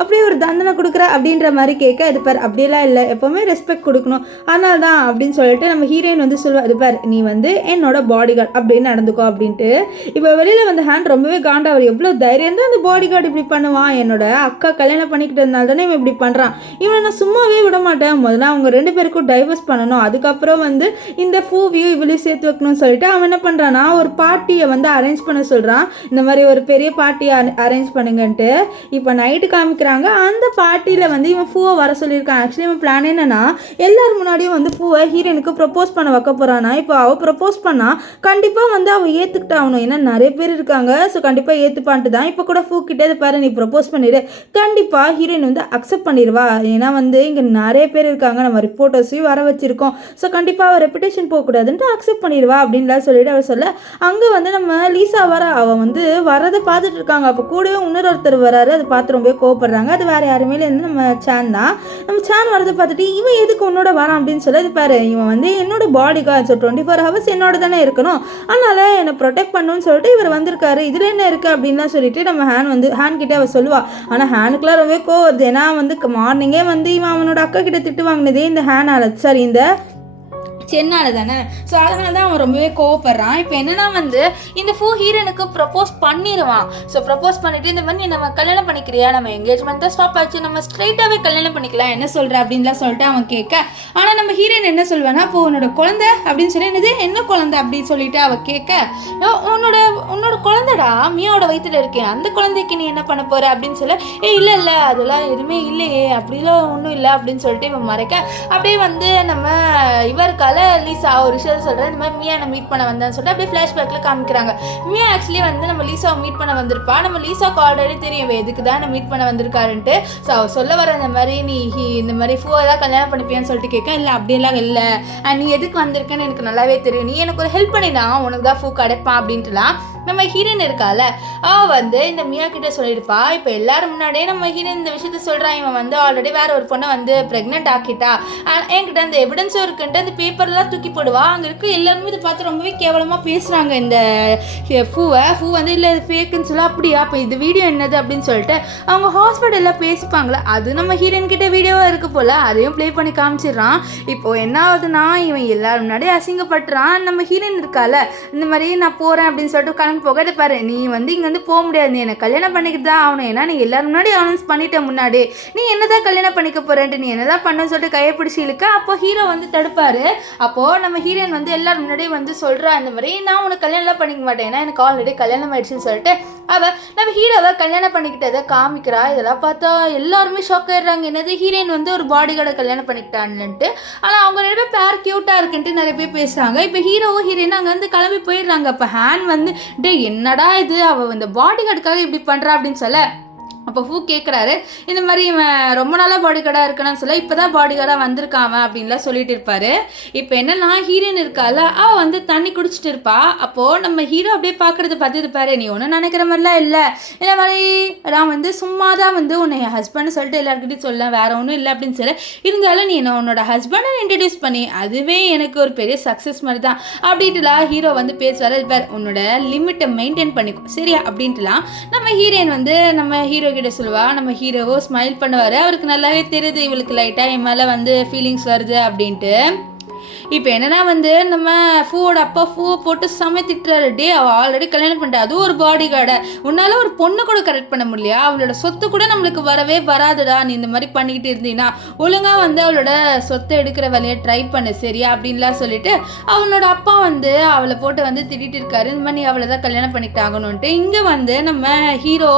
அப்படியே ஒரு தண்டனை கொடுக்குற அப்படின்ற மாதிரி கேட்க, இது பார் அப்படியெல்லாம் இல்லை, எப்போவுமே ரெஸ்பெக்ட் கொடுக்கணும், அதனால தான் அப்படின்னு சொல்லிட்டு நம்ம ஹீரோயின் வந்து சொல்லுவா, இது பார் நீ வந்து என்னோட பாடிகார்டு அப்படின்னு நடந்துக்கோ அப்படின்ட்டு. இப்போ வெளியில் வந்து ஹேண்ட் ரொம்பவே காண்டா, அவர் எவ்வளோ தைரியம் தான் அந்த பாடிகார்டு இப்படி பண்ணுவான், என்னோட அக்கா கல்யாணம் பண்ணிக்கிட்டதுனால தானே இவன் இப்படி பண்ணுறான், இவனை நான் சும்மாவே விட மாட்டேன், முதல்ல அவங்க ரெண்டு பேருக்கும் டைவர்ஸ் பண்ணணும், அதுக்கப்புறம் வந்து இந்த ஃபூவியும் இவளையும் சேர்த்து வைக்கணும்னு சொல்லிட்டு அவன் என்ன பண்ணுறான்னா ஒரு பார்ட்டியை வந்து அரேஞ்ச் பண்ண சொல்கிறான். இந்த மாதிரி ஒரு பெரிய பார்ட்டியை அரேஞ்ச் பண்ணுங்கன்ட்டு. இப்போ நைட்டு காமிக்கிறாங்க. அந்த பார்ட்டியில் வந்து இவன் ஃபூவை வர சொல்லியிருக்கான். ஆக்சுவலி இவன் பிளான் என்னன்னா எல்லாரும் முன்னாடியும் வந்து ஃபூவை ஹீரோனுக்கு ப்ரப்போஸ் பண்ண வைக்க போகிறானா. இப்போ அவள் ப்ரப்போஸ் பண்ணால் கண்டிப்பாக வந்து வந்து அவள் ஏற்றுக்கிட்ட ஆகணும், ஏன்னா நிறைய பேர் இருக்காங்க. ஸோ கண்டிப்பாக ஏற்றுப்பான்ட்டு தான் இப்போ கூட ஃபூ கிட்டே பாரு நீ ப்ரப்போஸ் பண்ணிடு, கண்டிப்பாக ஹீரோயின் வந்து அக்செப்ட் பண்ணிடுவா. ஏன்னா வந்து இங்கே நிறைய பேர் இருக்காங்க, நம்ம ரிப்போர்ட்டர்ஸையும் வர வச்சுருக்கோம். ஸோ கண்டிப்பாக அவள் ரெப்புடேஷன் போகக்கூடாதுன்ட்டு அக்செப்ட் பண்ணிடுவா அப்படின்லாம் சொல்லிட்டு அவள் சொல்ல, அங்கே வந்து நம்ம லீசா வர அவள் வந்து வரதை பார்த்துட்டு இருக்காங்க. அப்போ கூடவே இன்னொருத்தர் வராரு, அதை பார்த்து ரொம்ப கோவப்படுறாங்க. அது வேறு யாருமே இருந்து நம்ம சேன் தான். நம்ம சேன் வரதை பார்த்துட்டு இவன் எதுக்கு உன்னோட வரான் அப்படின்னு சொல்லி, பாரு இவன் வந்து என்னோட பாடி கார்டு, ஸோ 24 ஹவர்ஸ் என்னோட தானே இருக்கணும், அதனால் என்னை ப்ரொடெக்ட் பண்ணணும்னு சொல்லிட்டு இவர் வந்திருக்காரு, இதில் என்ன இருக்குது அப்படின்லாம் சொல்லிட்டு நம்ம ஹேன் கிட்டே அவள் சொல்லுவா. ஆனால் ஹேனுக்குலாம் ரொம்ப கோவம் வருது, ஏன்னா வந்து மார்னிங்கே வந்து இவன் அவனோட அக்கா கிட்ட திட்டு வாங்கினதே இந்த ஹேனால், சரி இந்த சென்னால தானே. ஸோ அதனால தான் அவன் ரொம்பவே கோவப்படுறான். இப்போ என்னன்னா வந்து இந்த ஃபூ ஹீரோனுக்கு ப்ரப்போஸ் பண்ணிடுவான். ஸோ ப்ரப்போஸ் பண்ணிட்டு இந்த மாதிரி நம்ம கல்யாணம் பண்ணிக்கிறியா, நம்ம என்கேஜ்மெண்ட் தான் ஸ்டாப் ஆச்சு, நம்ம ஸ்ட்ரைட்டாகவே கல்யாணம் பண்ணிக்கலாம், என்ன சொல்கிற அப்படின்லாம் சொல்லிட்டு அவன் கேட்க, ஆனால் நம்ம ஹீரோயின் என்ன சொல்வானா, இப்போ உன்னோட குழந்தை அப்படின்னு சொல்லி, என்னது என்ன குழந்தை அப்படின்னு சொல்லிட்டு அவள் கேட்க, உன்னோட குழந்தைடா மியாவோட வயிற்றுல இருக்கேன், அந்த குழந்தைக்கு நீ என்ன பண்ண போகிற அப்படின்னு சொல்ல, இல்லை அதெல்லாம் எதுவுமே இல்லையே, அப்படிலாம் ஒன்றும் இல்லை அப்படின்னு சொல்லிட்டு இவன் மறைக்க, அப்படியே வந்து நம்ம இவருக்கால லீசா ஒரு விஷயம் சொல்கிறேன், இந்த மாதிரி மியா மீட் பண்ண வந்தான்னு சொல்லிட்டு அப்படியே ஃப்ளாஷ்பேக்கில் காமிக்கிறாங்க. மியா ஆக்சுவலி வந்து நம்ம லீசாவை மீட் பண்ண வந்திருப்பா, நம்ம லீசாவுக்கு ஆல்ரெடி தெரியும் எதுக்கு தான் நம்ம மீட் பண்ண வந்திருக்காருன்ட்டு. ஸோ அவள் சொல்ல வர இந்த மாதிரி நீ இந்த மாதிரி ஃபூவை தான் கல்யாணம் பண்ணிப்பியான்னு சொல்லிட்டு கேட்க, இல்லை அப்படியெல்லாம் இல்லை, நீ எதுக்கு வந்திருக்கேன்னு எனக்கு நல்லாவே தெரியும், நீ எனக்கு ஒரு ஹெல்ப் பண்ணினா உனக்கு தான் ஃபூ கிடைப்பான் அப்படின்ட்டுலாம் நம்ம ஹீரோயின் இருக்கால அவள் வந்து இந்த மியா கிட்ட சொல்லியிருப்பா. இப்போ எல்லாரும் முன்னாடியே நம்ம ஹீரோயின் இந்த விஷயத்த சொல்கிறான், இவன் வந்து ஆல்ரெடி வேற ஒரு பொண்ணை வந்து ப்ரெக்னென்ட் ஆக்கிட்டா, என்கிட்ட அந்த எவிடன்ஸும் இருக்குன்ட்டு அந்த பேப்பர்லாம் தூக்கி போடுவா. அங்கே இருக்க எல்லாருமே இதை பார்த்து ரொம்பவே கேவலமாக பேசுகிறாங்க இந்த ஃபூ வந்து இல்லை இது ஃபேக்குன்னு சொல்ல, அப்படியா அப்போ இது வீடியோ என்னது அப்படின்னு சொல்லிட்டு அவங்க ஹாஸ்பிட்டலில் பேசிப்பாங்களே, அது நம்ம ஹீரோயின் கிட்ட வீடியோவாக இருக்கு போல், அதையும் ப்ளே பண்ணி காமிச்சிடுறான். இப்போது என்ன ஆகுதுன்னா இவன் எல்லாரும் முன்னாடியே அசிங்கப்படுறான். நம்ம ஹீரோயின் இருக்கால இந்த மாதிரி நான் போகிறேன் அப்படின்னு சொல்லிட்டு போகாத பாரு, நீ வந்து இங்கே வந்து போக முடியாது, நீ என்னை கல்யாணம் பண்ணிக்கிட்டு தான் ஆகணும், ஏன்னா நீ எல்லாரும் முன்னாடி அனௌன்ஸ் பண்ணிட்ட முன்னாடி, நீ என்னதான் கல்யாணம் பண்ணிக்க போறேன்ட்டு நீ என்னதான் பண்ணு சொல்லிட்டு கையை பிடிச்சி இழுக்க, அப்போ ஹீரோ வந்து தடுப்பாரு. அப்போது நம்ம ஹீரோயின் வந்து எல்லாரும் முன்னாடி வந்து சொல்கிறா, இந்த மாதிரி நான் உனக்கு கல்யாணம்லாம் பண்ணிக்க மாட்டேன், ஏன்னா எனக்கு ஆல்ரெடி கல்யாணம் ஆயிடுச்சுன்னு சொல்லிட்டு அவள் நம்ம ஹீரோவை கல்யாணம் பண்ணிக்கிட்டதை காமிக்கிறா. இதெல்லாம் பார்த்தா எல்லாருமே ஷாக் ஆயிடுறாங்க, என்னது ஹீரோயின் வந்து ஒரு பாடி கார்டை கல்யாணம் பண்ணிக்கிட்டான்னுட்டு. ஆனால் அவங்க ரெண்டு பேர் பேர் க்யூட்டாக இருக்குன்ட்டு நிறைய பேர் பேசுகிறாங்க. இப்போ ஹீரோவும் ஹீரோயின் அங்கே வந்து கிளம்பி போயிடுறாங்க. அப்போ ஹேன் வந்து என்னடா இது அவள் இந்த பாடி கார்டுக்காக இப்படி பண்ணுறா அப்படின்னு சொல்ல, அப்போ ஃபூ கேட்குறாரு, இந்த மாதிரி இவன் ரொம்ப நாளாக பாடி கார்டாக இருக்கணும்னு சொல்ல, இப்போ தான் பாடி கார்டாக வந்திருக்காம அப்படின்லாம் சொல்லிட்டு இருப்பாரு. இப்போ என்னன்னா ஹீரோயின் இருக்கால அவள் வந்து தண்ணி குடிச்சிட்டு இருப்பா. அப்போது நம்ம ஹீரோ அப்படியே பார்க்குறத பார்த்து இருப்பாரு, நீ ஒன்றும் நினைக்கிற மாதிரிலாம் இல்லை, இந்த மாதிரி நான் வந்து சும்மா தான் வந்து உன்னை என் ஹஸ்பண்ட் சொல்லிட்டு எல்லாருக்கிட்டையும் சொல்ல, வேற ஒன்றும் இல்லை அப்படின்னு சொல்ல, இருந்தாலும் நீ என்ன உன்னோட ஹஸ்பண்டை இன்ட்ரடியூஸ் பண்ணி அதுவே எனக்கு ஒரு பெரிய சக்ஸஸ் மாதிரி தான் அப்படின்ட்டுலாம் ஹீரோ வந்து பேசுவார். இருப்பார், உன்னோட லிமிட்டை மெயின்டைன் பண்ணிக்கோ சரியா அப்படின்ட்டுலாம் நம்ம ஹீரோயின் வந்து நம்ம ஹீரோ கிட்ட சொல்லுவா. நம்ம ஹீரோவோ ஸ்மைல் பண்ணுவார், அவருக்கு நல்லாவே தெரியுது இவளுக்கு லைட்டாக என் மேலே வந்து ஃபீலிங்ஸ் வருது அப்படின்ட்டு. இப்போ என்னன்னா வந்து நம்ம ஃபூவோட அப்பா ஃபூவை போட்டு திட்டுறாரு, டே அவள் ஆல்ரெடி கல்யாணம் பண்ணிட்டா, அதுவும் ஒரு பாடி கார்டை, உன்னால் ஒரு பொண்ணு கூட கரெக்ட் பண்ண முடியலையா, அவளோட சொத்து கூட நம்மளுக்கு வரவே வராதுடா, நீ இந்த மாதிரி பண்ணிக்கிட்டு இருந்தீங்கன்னா ஒழுங்காக வந்து அவளோட சொத்தை எடுக்கிற வேலையை ட்ரை பண்ணு சரியா அப்படின்லாம் சொல்லிட்டு அவனோட அப்பா வந்து அவளை போட்டு வந்து திட்டிகிட்டு இருக்காரு, இந்த மாதிரி நீ அவளை தான் கல்யாணம் பண்ணிக்கிட்டு ஆகணும்ன்ட்டு. இங்கே வந்து நம்ம ஹீரோ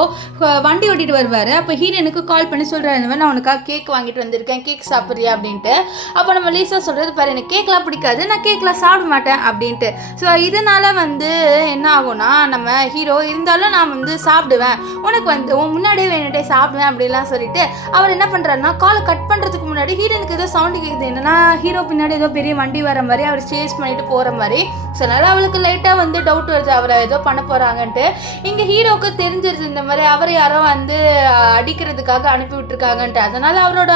வண்டி ஓட்டிட்டு வருவார். அப்போ ஹீரோனுக்கு கால் பண்ணி சொல்கிறாரு, இந்த மாதிரி நான் உனக்காக கேக் வாங்கிட்டு வந்திருக்கேன், கேக் சாப்பிட்றியா அப்படின்ட்டு. அப்போ நம்ம லீசா சொல்கிறது, பாரு எனக்கு கேக்லாம் பிடிக்காது, நான் கேக்லாம் சாப்பிட மாட்டேன் அப்படின்ட்டு. ஸோ இதனால வந்து என்ன ஆகும்னா நம்ம ஹீரோ இருந்தாலும் நான் வந்து சாப்பிடுவேன், உனக்கு வந்து முன்னாடியே வேணுட்டே சாப்பிடுவேன் அப்படிலாம் சொல்லிட்டு அவர் என்ன பண்ணுறாருன்னா காலை கட் பண்ணுறதுக்கு முன்னாடி ஹீரோனுக்கு ஏதோ சவுண்டு கேட்குது, என்னன்னா ஹீரோ பின்னாடி ஏதோ பெரிய வண்டி வர மாதிரி அவர் சேஸ் பண்ணிட்டு போகிற மாதிரி. ஸோ அதனால் அவளுக்கு லைட்டாக வந்து டவுட் வருது, அவரை ஏதோ பண்ண போகிறாங்கன்ட்டு. இங்கே ஹீரோவுக்கு தெரிஞ்சிருது இந்த மாதிரி அவர் யாரோ வந்து அடிக்கிறதுக்காக அனுப்பி விட்டுருக்காங்கன்ட்டு. அதனால் அவரோட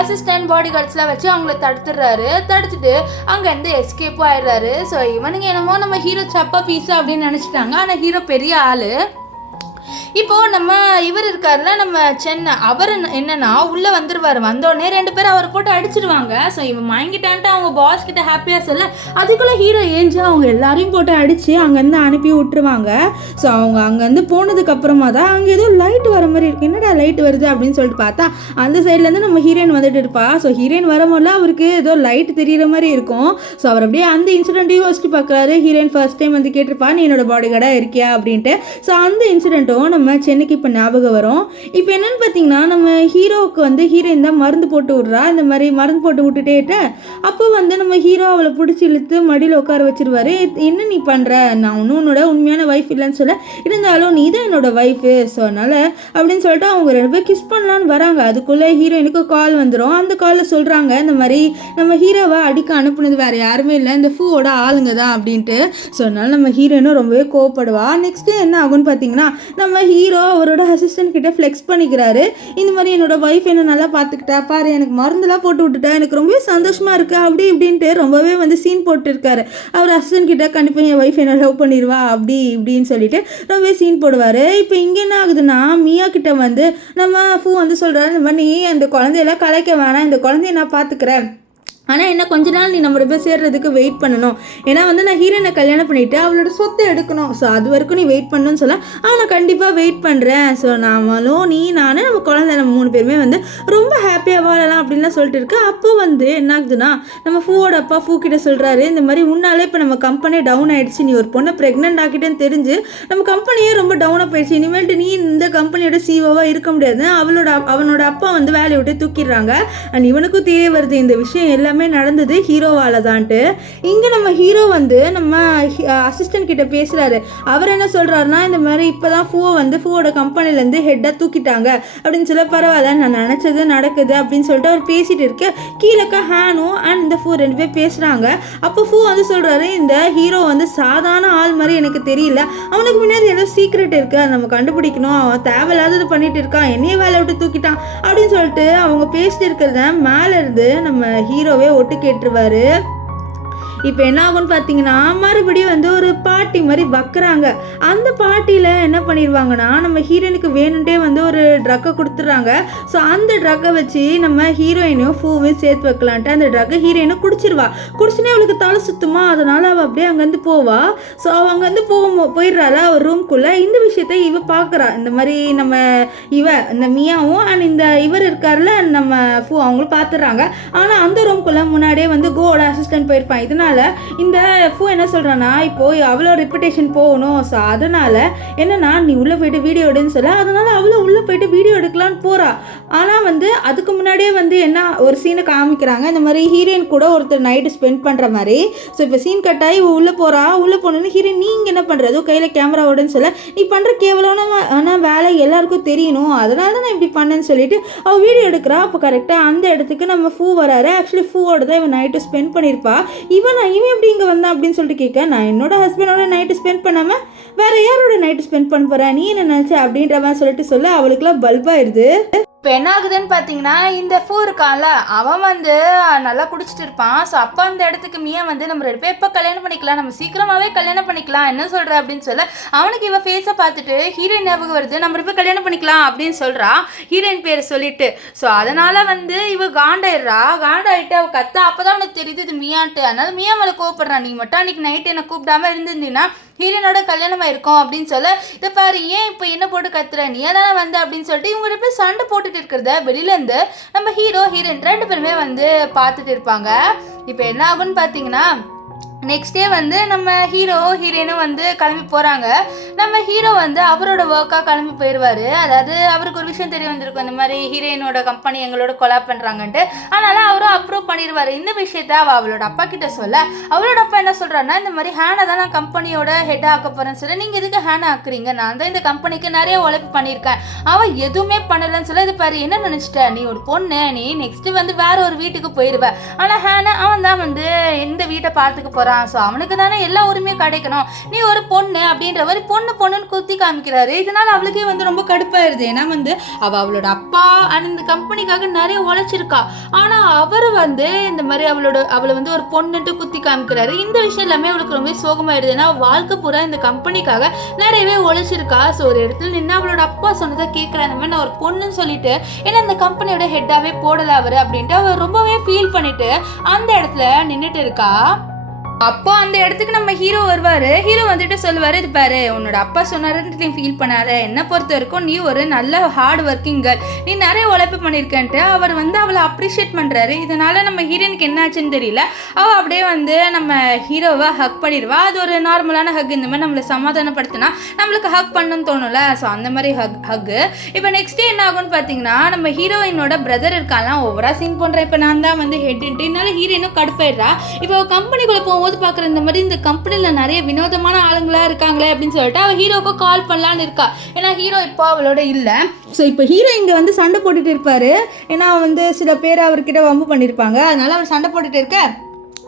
அசிஸ்டன்ட் பாடி கார்ட்ஸ்லாம் வச்சு அவங்கள தடுத்துட்டு அங்கேருந்து எஸ்கேப்பும் ஆயிடுறாரு. ஸோ இவனுங்க என்னமோ நம்ம ஹீரோ சப்பா பீஸா அப்படின்னு நினச்சிட்டாங்க, ஆனால் ஹீரோ பெரிய ஆள். இப்போது நம்ம இவர் இருக்காருல நம்ம சென்னை, அவர் என்னன்னா உள்ளே வந்துடுவார், வந்தோடனே ரெண்டு பேரும் அவரை போட்டு அடிச்சிடுவாங்க. ஸோ இவன் வாங்கிட்டான்ட்டு அவங்க பாஸ் கிட்ட ஹாப்பியாக சொல்ல, அதுக்குள்ளே ஹீரோ ஏஞ்சி அவங்க எல்லாரையும் போட்டு அடித்து அங்கேருந்து அனுப்பி விட்டுருவாங்க. ஸோ அவங்க அங்கேருந்து போனதுக்கப்புறமா தான் அங்கே ஏதோ லைட் வர மாதிரி இருக்குது, என்னடா லைட் வருது அப்படின்னு சொல்லிட்டு பார்த்தா அந்த சைட்லேருந்து நம்ம ஹீரோயின் வந்துட்டு இருப்பா. ஸோ ஹீரோயின் வரும்போது அவருக்கு ஏதோ லைட் தெரிகிற மாதிரி இருக்கும். ஸோ அவர் அப்படியே அந்த இன்சிடென்ட்டையும் யோசிச்சு பார்க்குறாரு. ஹீரோயின் ஃபர்ஸ்ட் டைம் வந்து கேட்டிருப்பா, நீ என்னோட பாடி கார்டாக இருக்கியா அப்படின்ட்டு. ஸோ அந்த இன்சிடென்ட்டும் நம்ம நம்ம சென்னைக்கு இப்போ ஞாபகம் வரும். இப்போ என்னென்னு பார்த்தீங்கன்னா நம்ம ஹீரோவுக்கு வந்து ஹீரோயின் தான் மருந்து போட்டு விட்றா. இந்த மாதிரி மருந்து போட்டு விட்டுட்டேட்டு அப்போ வந்து நம்ம ஹீரோ அவளை பிடிச்சி இழுத்து மடியில் உட்கார வச்சிருவாரு. என்ன நீ பண்ணுற, நான் ஒன்றும் உன்னோட உண்மையான ஒய்ஃப் இல்லைன்னு சொல்ல, இருந்தாலும் நீ தான் என்னோட ஒய்ஃபு, ஸோ அதனால் அப்படின்னு சொல்லிட்டு அவங்க 2 பேர் கிஸ் பண்ணலான்னு வராங்க. அதுக்குள்ளே ஹீரோயினுக்கு கால் வந்துடும். அந்த காலில் சொல்கிறாங்க இந்த மாதிரி நம்ம ஹீரோவை அடிக்க அனுப்புனது வேறு யாருமே இல்லை, இந்த ஃபூவோட ஆளுங்க தான் அப்படின்ட்டு. ஸோ அதனால் நம்ம ஹீரோயினும் ரொம்பவே கோவப்படுவா. நெக்ஸ்ட்டு என்ன ஆகும்னு பார்த்தீங்கன்னா நம்ம ஹீரோ அவரோட அசிஸ்டன்ட் கிட்ட ஃப்ளெக்ஸ் பண்ணிக்கிறாரு. இந்த மாதிரி என்னோட ஒய்ஃப் என்ன நல்லா பார்த்துக்கிட்டா பாரு, எனக்கு மருந்துலாம் போட்டு விட்டுட்டா, எனக்கு ரொம்பவே சந்தோஷமாக இருக்குது அப்படி இப்படின்ட்டு ரொம்பவே வந்து சீன் போட்டுருக்காரு. அவர் அசிஸ்டன்ட் கிட்ட கண்டிப்பாக என் ஒய்ஃப் என்ன லவ் பண்ணிடுவா அப்படி இப்படின்னு சொல்லிட்டு ரொம்பவே சீன் போடுவார். இப்போ இங்கே என்ன ஆகுதுன்னா மியா கிட்ட வந்து நம்ம ஃபூ வந்து சொல்கிறாரு, இந்த மாதிரி நீ அந்த குழந்தையெல்லாம் கலைக்க வேணாம், இந்த குழந்தைய நான் பார்த்துக்கிறேன், ஆனால் என்ன கொஞ்ச நாள் நீ நம்மளோட போய் சேர்றதுக்கு வெயிட் பண்ணணும், ஏன்னா வந்து நான் ஹீரோயினை கல்யாணம் பண்ணிவிட்டு அவளோட சொத்தை எடுக்கணும், ஸோ அது வரைக்கும் நீ வெயிட் பண்ணணும்னு சொல்ல, நான் கண்டிப்பாக வெயிட் பண்ணுறேன், ஸோ நாமளும் நீ நம்ம குழந்தை நம்ம 3 பேருமே வந்து ரொம்ப ஹாப்பியாக வாழலாம் அப்படின்லாம் சொல்லிட்டு இருக்கு. அப்போ வந்து என்ன ஆகுதுன்னா நம்ம ஃபூவோட அப்பா ஃபூ கிட்ட சொல்கிறாரு, இந்த மாதிரி உன்னாலே இப்போ நம்ம கம்பெனி டவுன் ஆகிடுச்சு, நீ ஒரு பொண்ணை ப்ரெக்னென்ட் ஆக்கிட்டேன்னு தெரிஞ்சு நம்ம கம்பெனியே ரொம்ப டவுனாக போயிடுச்சு, இனிமேல்ட்டு நீ இந்த கம்பெனியோட சிஓவாக இருக்க முடியாது, அவனோட அப்பா வந்து வேலையை விட்டு தூக்கிடுறாங்க. அண்ட் இவனுக்கும் தெரிய வருது இந்த விஷயம் எல்லாமே நடந்தது ஹீரோவால தான்ட்டு. இங்கே நம்ம ஹீரோ வந்து நம்ம அசிஸ்டன்ட் கிட்ட பேசுகிறாரு. அவர் என்ன சொல்கிறாருன்னா, இந்த மாதிரி இப்போ தான் ஃபூவோட கம்பெனிலேருந்து ஹெட்டாக தூக்கிட்டாங்க அப்படின்னு சொல்ல, பரவாயில்ல நான் நினச்சது நடக்குது அப்படின்னு சொல்லிட்டு அவர் பேசிகிட்டு இருக்க கீழே ஹேனும் அண்ட் இந்த ஃபூ 2 பேர் பேசுகிறாங்க. அப்போ ஃபூ வந்து சொல்கிறாரு, இந்த ஹீரோ வந்து சாதாரண ஆள் மாதிரி எனக்கு தெரியல, அவனுக்கு முன்னாடி ஏதோ சீக்ரெட் இருக்குது, அதை நம்ம கண்டுபிடிக்கணும், அவன் தேவையில்லாதது பண்ணிட்டு இருக்கான், என்னையே வேலை விட்டு தூக்கிட்டான் அப்படின்னு சொல்லிட்டு அவங்க பேசிட்டு இருக்கிறத மேலே இருந்து நம்ம ஹீரோவே ஒட்டு கேட்டுருவாரு. இப்போ என்ன ஆகும்னு பார்த்தீங்கன்னா மறுபடியும் வந்து ஒரு பார்ட்டி மாதிரி வைக்கிறாங்க. அந்த பார்ட்டியில் என்ன பண்ணிடுவாங்கன்னா நம்ம ஹீரோயினுக்கு வேணுன்ட்டே வந்து ஒரு ட்ரக்கை கொடுத்துட்றாங்க. ஸோ அந்த ட்ரக்கை வச்சு நம்ம ஹீரோயினையும் ஃபூவையும் சேர்த்து வைக்கலான்ட்டு அந்த ட்ரக்கை ஹீரோயினும் குடிச்சிருவா. குடிச்சுனே அவளுக்கு தலை சுத்துமா, அதனால் அவள் அப்படியே அங்கேருந்து போவா. ஸோ அவள் அங்கேருந்து போயிடுறாள் ஒரு ரூம்குள்ளே. இந்த விஷயத்த இவ பார்க்குறா, இந்த மாதிரி நம்ம இந்த மியாவும் அண்ட் இந்த இவர் இருக்கார்ல நம்ம ஃபூ அவங்களும் பார்த்துடுறாங்க. ஆனால் அந்த ரூம்குள்ளே முன்னாடியே வந்து கோவோட அசிஸ்டன்ட் போயிருப்பான். இதனால் இந்த ஃபூ என்ன சொல்கிறான்னா, இப்போ அவ்வளோ ரெப்புடேஷன் போகணும், ஸோ அதனால் என்னன்னா நீ உள்ளே போயிட்டு வீடியோ எடுன்னு சொல்ல, அதனால் அவ்வளோ உள்ளே போயிட்டு வீடியோ எடுக்கலான்னு போகிறா. ஆனால் வந்து அதுக்கு முன்னாடியே வந்து என்ன ஒரு சீனை காமிக்கிறாங்க, இந்த மாதிரி ஹீரோயின் கூட ஒருத்தர் நைட்டு ஸ்பெண்ட் பண்ணுற மாதிரி. ஸோ இப்போ சீன் கட்டாயி உள்ளே போகிறா. உள்ளே போனோன்னு ஹீரோயின் நீங்கள் என்ன பண்ணுறது, கையில் கேமராவோடன்னு சொல்ல, நீ பண்ணுற கேவலான வேலை எல்லாருக்கும் தெரியணும், அதனால தான் நான் இப்படி பண்ணேன்னு சொல்லிட்டு அவள் வீடியோ எடுக்கிறா. அப்போ கரெக்டாக அந்த இடத்துக்கு நம்ம ஃபூ வராரு. ஆக்சுவலி ஃபூவோட தான் இவன் நைட்டு ஸ்பெண்ட் பண்ணியிருப்பா. இவன் எப்படி இங்கே வந்தான் அப்படின்னு சொல்லிட்டு கேட்க, நான் என்னோட ஹஸ்பண்டோட நைட்டு ஸ்பெண்ட் பண்ணாமல் வேற யாரோட நைட்டு ஸ்பெண்ட் பண்ண போகிறேன், நீ என்ன நினச்ச அப்படின்ற மாதிரி சொல்லிட்டு சொல்ல அவளுக்குலாம் பல்பாயிருது. இப்போ என்ன ஆகுதுன்னு பார்த்தீங்கன்னா இந்த ஃபூ இருக்கான்ல அவன் வந்து நல்லா குடிச்சிட்டு இருப்பான். ஸோ அப்போ அந்த இடத்துக்கு மியா வந்து நம்ம 2 பேர் எப்போ கல்யாணம் பண்ணிக்கலாம், நம்ம சீக்கிரமாகவே கல்யாணம் பண்ணிக்கலாம் என்ன சொல்கிற அப்படின்னு சொல்ல, அவனுக்கு இவன் ஃபேஸை பார்த்துட்டு ஹீரோயின் ஞாபகம் வருது, நம்ம 2 பேர் கல்யாணம் பண்ணிக்கலாம் அப்படின்னு சொல்கிறா ஹீரோயின் பேரை சொல்லிட்டு. ஸோ அதனால் வந்து இவ காண்டாயிட்டு அவள் கத்த. அப்போ தான் அவனுக்கு தெரியுது இது மியான்ட்டு. அதனால் மியா மேலே கோவப்படுறான், நீ மட்டும் அன்றைக்கி நைட்டு என்னை கூப்பிடாமல் இருந்திருந்தீங்கன்னா ஹீரோனோட கல்யாணமாக இருக்கும் அப்படின்னு சொல்ல, இதை பாரு ஏன் இப்போ என்ன போட்டு கத்துற, நீ தானே வந்து அப்படின்னு சொல்லிட்டு இவங்க போய் சண்டை போட்டுட்டு இருக்கிறத வெளியிலேருந்து நம்ம ஹீரோயின் 2 பேருமே வந்து பார்த்துட்டு இருப்பாங்க. இப்போ என்ன ஆகுன்னு பார்த்தீங்கன்னா நெக்ஸ்ட் டே வந்து நம்ம ஹீரோயினும் வந்து கிளம்பி போகிறாங்க. நம்ம ஹீரோ வந்து அவரோட ஒர்க்காக கிளம்பி போயிடுவார். அதாவது அவருக்கு ஒரு விஷயம் தெரிய வந்திருக்கும், இந்த மாதிரி ஹீரோயினோட கம்பெனி எங்களோட கொலாப் பண்ணுறாங்கன்ட்டு. அதனால் அவரும் அப்ரூவ் பண்ணிடுவார். இந்த விஷயத்த அவளோட அப்பா கிட்ட சொல்ல, அவளோட அப்பா என்ன சொல்கிறாருன்னா, இந்த மாதிரி ஹேனை தான் நான் கம்பெனியோட ஹெட்டாக ஆக்க போகிறேன்னு சொல்ல, நீங்கள் எதுக்கு ஹேனை ஆக்குறீங்க, நான் தான் இந்த கம்பெனிக்கு நிறைய உழைப்பு பண்ணியிருக்கேன், அவன் எதுவுமே பண்ணலன்னு சொல்ல, இது பாரு என்ன நினச்சிட்ட, நீ ஒரு பொண்ணு, நீ நெக்ஸ்ட்டு வந்து வேற ஒரு வீட்டுக்கு போயிடுவேன், ஆனால் ஹேனை அவன் தான் வந்து இந்த வீட்டை பார்த்துக்க போகிறான், ஸோ அவனுக்கு தானே எல்லா உரிமையும் கிடைக்கணும், நீ ஒரு பொண்ணு அப்படின்ற மாதிரி பொண்ணுன்னு குத்தி காமிக்கிறாரு. இதனால அவளுக்கே வந்து ரொம்ப கடுப்பாயிருது. ஏன்னா வந்து அவளோட அப்பா அண்ட் இந்த கம்பெனிக்காக நிறைய உழைச்சிருக்கா. ஆனால் அவர் வந்து இந்த மாதிரி அவளை வந்து ஒரு பொண்ணுட்டு குத்தி காமிக்கிறாரு. இந்த விஷயம் எல்லாமே அவளுக்கு ரொம்ப சோகமாயிடுது. ஏன்னா வாழ்க்கை பூரா இந்த கம்பெனிக்காக நிறையவே உழைச்சிருக்கா. ஸோ ஒரு இடத்துல நின்று அவளோட அப்பா சொன்னதை கேட்குறேன், இந்த மாதிரி நான் ஒரு பொண்ணுன்னு சொல்லிட்டு ஏன்னா இந்த கம்பெனியோட ஹெட்டாகவே போடல அவர் அப்படின்ட்டு அவர் ரொம்பவே ஃபீல் பண்ணிட்டு அந்த இடத்துல நின்றுட்டு இருக்கா. அப்போ அந்த இடத்துக்கு நம்ம ஹீரோ வருவார். ஹீரோ வந்துட்டு சொல்லுவார், இது பாரு உன்னோட அப்பா சொன்னாருன்ட்டு நீ ஃபீல் பண்ணாத, என்னை பொறுத்த வரைக்கும் நீ ஒரு நல்ல ஹார்ட் ஒர்க்கிங் கேர்ள், நீ நிறைய உழைப்பு பண்ணியிருக்கன்ட்டு அவர் வந்து அவளை அப்ரிஷியேட் பண்ணுறாரு. இதனால் நம்ம ஹீரோனுக்கு என்ன ஆச்சுன்னு தெரியல, அவள் அப்படியே வந்து நம்ம ஹீரோவை ஹக் பண்ணிடுவா. அது ஒரு நார்மலான ஹக். இந்த மாதிரி நம்மளை சமாதானப்படுத்தினா நம்மளுக்கு ஹக் பண்ணணும்னு தோணும்ல, ஸோ அந்த மாதிரி ஹக்கு. இப்போ நெக்ஸ்ட் டே என்ன ஆகும்னு பார்த்தீங்கன்னா, நம்ம ஹீரோயினோட பிரதர் இருக்காலாம், ஓவராக சீன் பண்ணுறேன், இப்போ நான் தான் வந்து ஹெட்டுன்ட்டு, இதனால ஹீரோயினும் கடுப்பாயிடுறா. இப்போ கம்பெனிக்குள்ளே போகும்போது பார்க்குற இந்த மாதிரி இந்த கம்பெனியில் நிறைய வினோதமான ஆளுங்களா இருக்காங்களே அப்படின்னு சொல்லிட்டு அவள் ஹீரோவுக்கு கால் பண்ணலான்னு இருக்கா. ஏன்னா ஹீரோ இப்போ அவளோட இல்லை. ஸோ இப்போ ஹீரோ இங்கே வந்து சண்டை போட்டுட்டு இருப்பாரு. ஏன்னா வந்து சில பேர் அவர்கிட்ட வம்பு பண்ணியிருப்பாங்க, அதனால அவர் சண்டை போட்டுட்டு இருக்க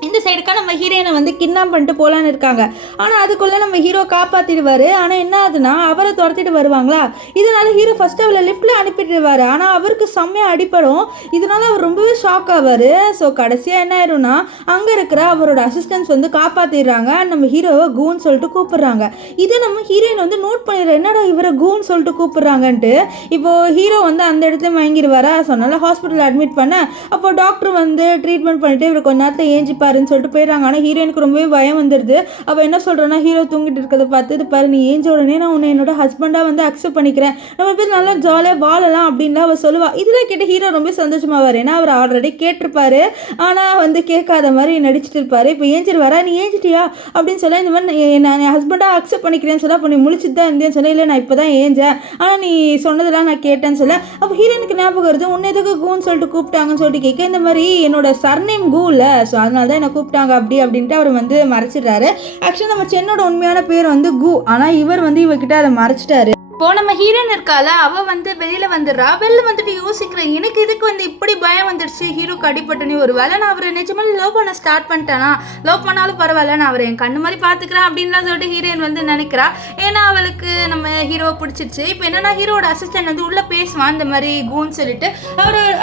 இந்த சைடுக்கா நம்ம ஹீரோயினை வந்து கிட்னாப் பண்ணிட்டு போகலான்னு இருக்காங்க. ஆனால் அதுக்குள்ளே நம்ம ஹீரோ காப்பாற்றிடுவார். ஆனால் என்ன ஆகுதுன்னா அவரை துரத்திட்டு வருவாங்களா, இதனால ஹீரோ ஃபஸ்ட்டு அவளை லிஃப்ட்டில் அனுப்பிடுவார். ஆனால் அவருக்கு செம்மையாக அடிப்படும். இதனால அவர் ரொம்பவே ஷாக் ஆவார். ஸோ கடைசியாக என்ன ஆயிரும்னா அங்கே இருக்கிற அவரோட அசிஸ்டன்ஸ் வந்து காப்பாற்றிடுறாங்க. நம்ம ஹீரோவை கூன்னு சொல்லிட்டு கூப்பிட்றாங்க. இதை நம்ம ஹீரோயின் வந்து நோட் பண்ணிடுறோம், என்னடா இவரை கூன்னு சொல்லிட்டு கூப்பிட்றாங்கன்ட்டு. இப்போது ஹீரோ வந்து அந்த இடத்துல வாங்கிடுவாரா. ஸோ அதனால் ஹாஸ்பிட்டலில் அட்மிட் பண்ண அப்போ டாக்டர் வந்து ட்ரீட்மெண்ட் பண்ணிட்டு இவர் கொஞ்ச நேரத்தில் ஏஞ்சி பாருன்னு சொல்லிட்டு போயிடுறாங்க. ஆனால் ஹீரோயினுக்கு ரொம்பவே பயம் வந்துடுது. அவள் என்ன சொல்கிறேன்னா, ஹீரோ தூங்கிட்டு இருக்கிறத பார்த்து, இது பாரு நீ ஏஞ்ச உடனே நான் உன்னை என்னோட ஹஸ்பண்டாக வந்து அக்செப்ட் பண்ணிக்கிறேன், நம்ம பேர் நல்லா ஜாலியாக வாழலாம் அப்படின்லாம் அவள் சொல்லுவாள். இதில் கேட்டு ஹீரோ ரொம்ப சந்தோஷமாவார். ஏன்னா அவர் ஆல்ரெடி கேட்டிருப்பாரு, ஆனால் வந்து கேட்காத மாதிரி நடிச்சிட்டு இருப்பாரு. இப்போ ஏஞ்சிருவாரா, நீ ஏஞ்சிட்டியா அப்படின்னு சொல்ல, இந்த மாதிரி நான் என் ஹஸ்பண்டாக அக்செப்ட் பண்ணிக்கிறேன்னு சொல்ல, அப்போ நீ முழிச்சுட்டு தான் இருந்தேன்னு சொல்ல, இல்லை நான் இப்போ தான் ஏஞ்சேன், ஆனால் நீ சொன்னதெல்லாம் நான் கேட்டேன்னு சொல்ல, அப்போ ஹீரோனுக்கு ஞாபகம் வருது, உன்னை எதுக்கு கூன்னு சொல்லிட்டு கூப்பிட்டாங்கன்னு சொல்லிட்டு கேட்க, இந்த மாதிரி என்னோட சர்நேம் கூ இல்லை, ஸோ அதனால தான் என்னை கூப்பிட்டாங்க அப்படின்ட்டு அவர் வந்து மறைச்சிடுறாரு. ஆக்சுவலி நம்ம சென்னோட உண்மையான பேர் வந்து கு, ஆனால் இவர் வந்து இவர்கிட்ட அதை மறைச்சிட்டாரு. இப்போ நம்ம ஹீரோயின் இருக்கால, அவள் வந்து வெளியில் வந்துடுறா. வெளில வந்துட்டு யோசிக்கிறேன், எனக்கு இதுக்கு வந்து இப்படி பயம் வந்துடுச்சு, ஹீரோக்கு அடிப்பட்டனே, ஒரு வேலை நான் அவரை நிஜமாக லவ் பண்ண ஸ்டார்ட் பண்ணிட்டேனா, லவ் பண்ணாலும் பரவாயில்ல நான் அவரை என் கண்ணு மாதிரி பார்த்துக்கிறேன் அப்படின்லாம் சொல்லிட்டு ஹீரோயின் வந்து நினைக்கிறா. ஏன்னா அவளுக்கு நம்ம ஹீரோவை பிடிச்சிருச்சு. இப்போ என்னன்னா ஹீரோட அசிஸ்டன்ட் வந்து உள்ளே பேசுவான், இந்த மாதிரி கூன்னு சொல்லிட்டு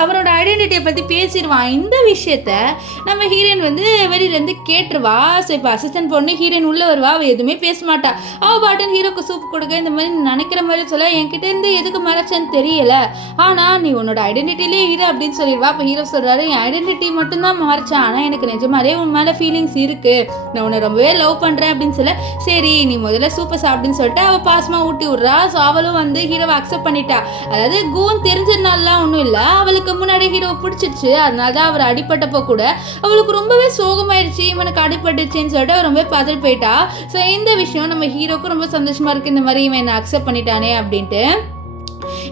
அவரோட ஐடென்டிட்டியை பற்றி பேசிடுவான். இந்த விஷயத்த நம்ம ஹீரோயின் வந்து வெளியிலேருந்து கேட்டுருவா. ஸோ இப்போ அசிஸ்டன்ட் பொண்ணு ஹீரோயின் உள்ளே வருவா, அவள் எதுவுமே பேச மாட்டா. அவள் பாட்டுன்னு ஹீரோக்கு சூப் கொடுக்க இந்த மாதிரி நினைக்கிற மாதிரி சொல்ல, என்கிட்ட இருந்து எதுக்கு மறைச்சேன்னு தெரியல, ஆனா நீ உன்னோட ஐடென்டிட்டிலே இரு அப்படின்னு சொல்லிடுவா. அப்போ ஹீரோ சொல்றாரு, என் ஐடென்டிட்டி மட்டும்தான் மறைச்சேன், ஆனா எனக்கு நிஜமாலே உன் மேல ஃபீலிங்ஸ் இருக்கு, நான் உன்னை ரொம்பவே லவ் பண்றேன் அப்படின்னு சொல்ல, சரி நீ முதல்ல சூப்பர் சாப்பிடுன்னு சொல்லிட்டு அவள் பாசமா ஊட்டி விட்றா. ஸோ அவளும் வந்து ஹீரோவை அக்செப்ட் பண்ணிட்டா. அதாவது கூன் தெரிஞ்சதுனாலாம் ஒன்றும் இல்லை, அவளுக்கு முன்னாடி ஹீரோவை பிடிச்சிருச்சு, அதனால தான் அவர் அடிப்பட்டப்போ கூட அவளுக்கு ரொம்பவே சோகமாயிடுச்சு, இவனுக்கு அடிப்பட்டுச்சுன்னு சொல்லிட்டு அவர் ரொம்ப பதறி போயிட்டா. ஸோ இந்த விஷயம் நம்ம ஹீரோக்கும் ரொம்ப சந்தோஷமா இருக்கு, இந்த மாதிரி இவன் என்னை அக்செப்ட் பண்ணிட்டானே அப்படின்ட்டு.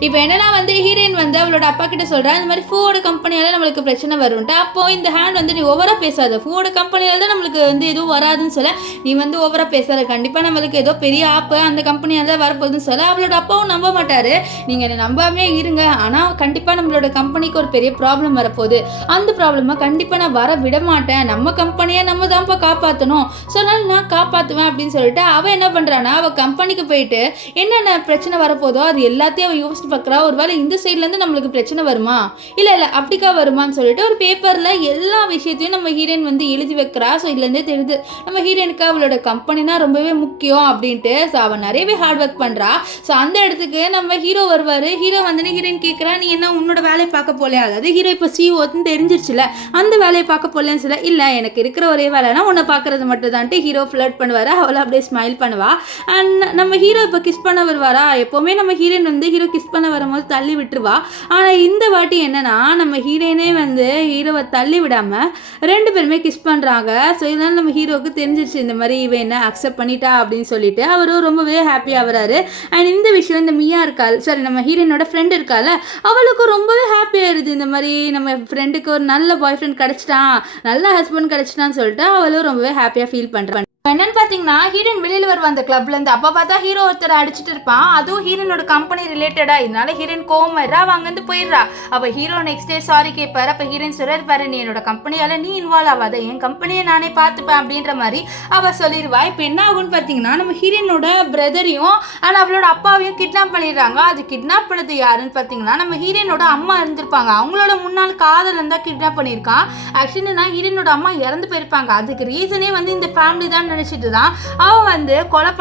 இப்போ என்னன்னா வந்து ஹீரோயின் வந்து அவளோட அப்பா கிட்ட சொல்கிறா, இந்த மாதிரி ஃபுட் கம்பெனியால் நம்மளுக்கு பிரச்சனை வரும்ட்டு. அப்போ இந்த ஹேண்ட் வந்து நீ ஓவராக பேசாத, ஃபுட் கம்பெனியால் தான் நம்மளுக்கு வந்து எதுவும் வராதுன்னு சொல்ல, நீ வந்து ஓவராக பேசாத, கண்டிப்பாக நம்மளுக்கு ஏதோ பெரிய ஆப்பு அந்த கம்பெனியால் தான் வரப்போகுதுன்னு சொல்ல, அவளோட அப்பாவும் நம்ப மாட்டார், நீங்கள் என்னை நம்பாமே இருங்க, ஆனால் கண்டிப்பாக நம்மளோட கம்பெனிக்கு ஒரு பெரிய ப்ராப்ளம் வரப்போகுது, அந்த ப்ராப்ளமாக கண்டிப்பாக நான் வர விட மாட்டேன், நம்ம கம்பெனியை நம்ம தான்ப்பா காப்பாற்றணும், ஸோ அதனால் நான் காப்பாற்றுவேன் அப்படின்னு சொல்லிட்டு அவள் என்ன பண்ணுறான்னா, அவள் கம்பெனிக்கு போயிட்டு என்னென்ன பிரச்சனை வரப்போதோ அது எல்லாத்தையும் அவள் யோசிச்சு பார்க்குறா. ஒரு வேளை இந்த சைட்லேருந்து நம்மளுக்கு பிரச்சனை வருமா, இல்லை அப்படிக்கா வருமானு சொல்லிட்டு ஒரு பேப்பரில் எல்லா விஷயத்தையும் நம்ம ஹீரோயின் வந்து எழுதி வைக்கிறா. ஸோ இதுலேருந்தே தெரியுது நம்ம ஹீரோயினுக்கு அவளோட கம்பெனினா ரொம்பவே முக்கியம் அப்படின்ட்டு. ஸோ அவள் நிறையவே ஹார்ட் ஒர்க் பண்ணுறா. ஸோ அந்த இடத்துக்கு நம்ம ஹீரோ வருவார். ஹீரோ வந்து ஹீரோயின் கேட்குறா, நீ என்ன உன்னோட வேலையை பார்க்க போலையா, அதாவது ஹீரோ இப்போ சிஓன்னு தெரிஞ்சிருச்சுல, அந்த வேலையை பார்க்க போலேன்னு சொல்ல, இல்லை எனக்கு இருக்கிற ஒரே வேலைனா உன்னை பார்க்குறது மட்டும் தான்ட்டு ஹீரோ ஃப்ளர்ட் பண்ணுவார். அவளை அப்படியே ஸ்மைல் பண்ணுவா. அண்ட் நம்ம ஹீரோ இப்போ கிஸ் பண்ண வருவாரா, எப்போவுமே நம்ம ஹீரோயின் வந்து ஹீரோ கிஸ் பண்ண வரும்போது தள்ளி விட்டுருவா. ஆனால் இந்த வாட்டி என்னன்னா நம்ம ஹீரோயினே வந்து ஹீரோவை தள்ளி விடாமல் ரெண்டு பேருமே கிஸ் பண்ணுறாங்க. ஸோ இதனால நம்ம ஹீரோவுக்கு தெரிஞ்சிருச்சு இந்த மாதிரி இவன் என்ன அக்செப்ட் பண்ணிட்டா அப்படின்னு சொல்லிட்டு அவரும் ரொம்பவே ஹாப்பியாக வராரு. அண்ட் இந்த விஷயம் இந்த மியா இருக்காள், சரி நம்ம ஹீரோயினோட ஃப்ரெண்ட் இருக்கால, அவளுக்கும் ரொம்பவே ஹாப்பியாகிடுது, இந்த மாதிரி நம்ம ஃப்ரெண்டுக்கு ஒரு நல்ல பாய் ஃப்ரெண்ட் கிடச்சிட்டான், நல்ல ஹஸ்பண்ட் கிடச்சிட்டான்னு சொல்லிட்டு அவளும் ரொம்பவே ஹாப்பியாக ஃபீல் பண்ணுறான். என்னன்னு பார்த்தீங்கன்னா ஹீரோயின் வெளியில் வருவான் அந்த கிளப்லேருந்து. அப்போ பார்த்தா ஹீரோ ஒருத்தர் அடிச்சுட்டு இருப்பான், அதுவும் ஹீரோனோட கம்பெனி ரிலேட்டடாக. இதனால ஹீரோயின் கோவம் வரா, அவள் அங்கேருந்து போயிடுறா. அப்போ ஹீரோ நெக்ஸ்ட் டே சாரி கேட்பாரு. அப்போ ஹீரோயின் சொல்கிறார், பாரு நீ என்னோட கம்பெனியால் நீ இன்வால்வ் ஆகாத, என் கம்பெனியை நானே பார்த்துப்பேன் அப்படின்ற மாதிரி அவள் சொல்லிடுவா. இப்போ என்ன ஆகும்னு பார்த்தீங்கன்னா நம்ம ஹீரோயினோட பிரதரையும் ஆனால் அவளோட அப்பாவையும் கிட்னாப் பண்ணிடுறாங்க. அது கிட்னாப் பண்ணது யாருன்னு பார்த்தீங்கன்னா நம்ம ஹீரோயினோட அம்மா இருந்திருப்பாங்க, அவங்களோட முன்னாள் காதல் தான் கிட்னாப் பண்ணியிருக்கான். ஆக்சுவலி நான் ஹீரோயினோட அம்மா இறந்து போயிருப்பாங்க, அதுக்கு ரீசனே வந்து இந்த ஃபேமிலி தான் நினச்சிட்டு தான் அவன் வந்து கொலை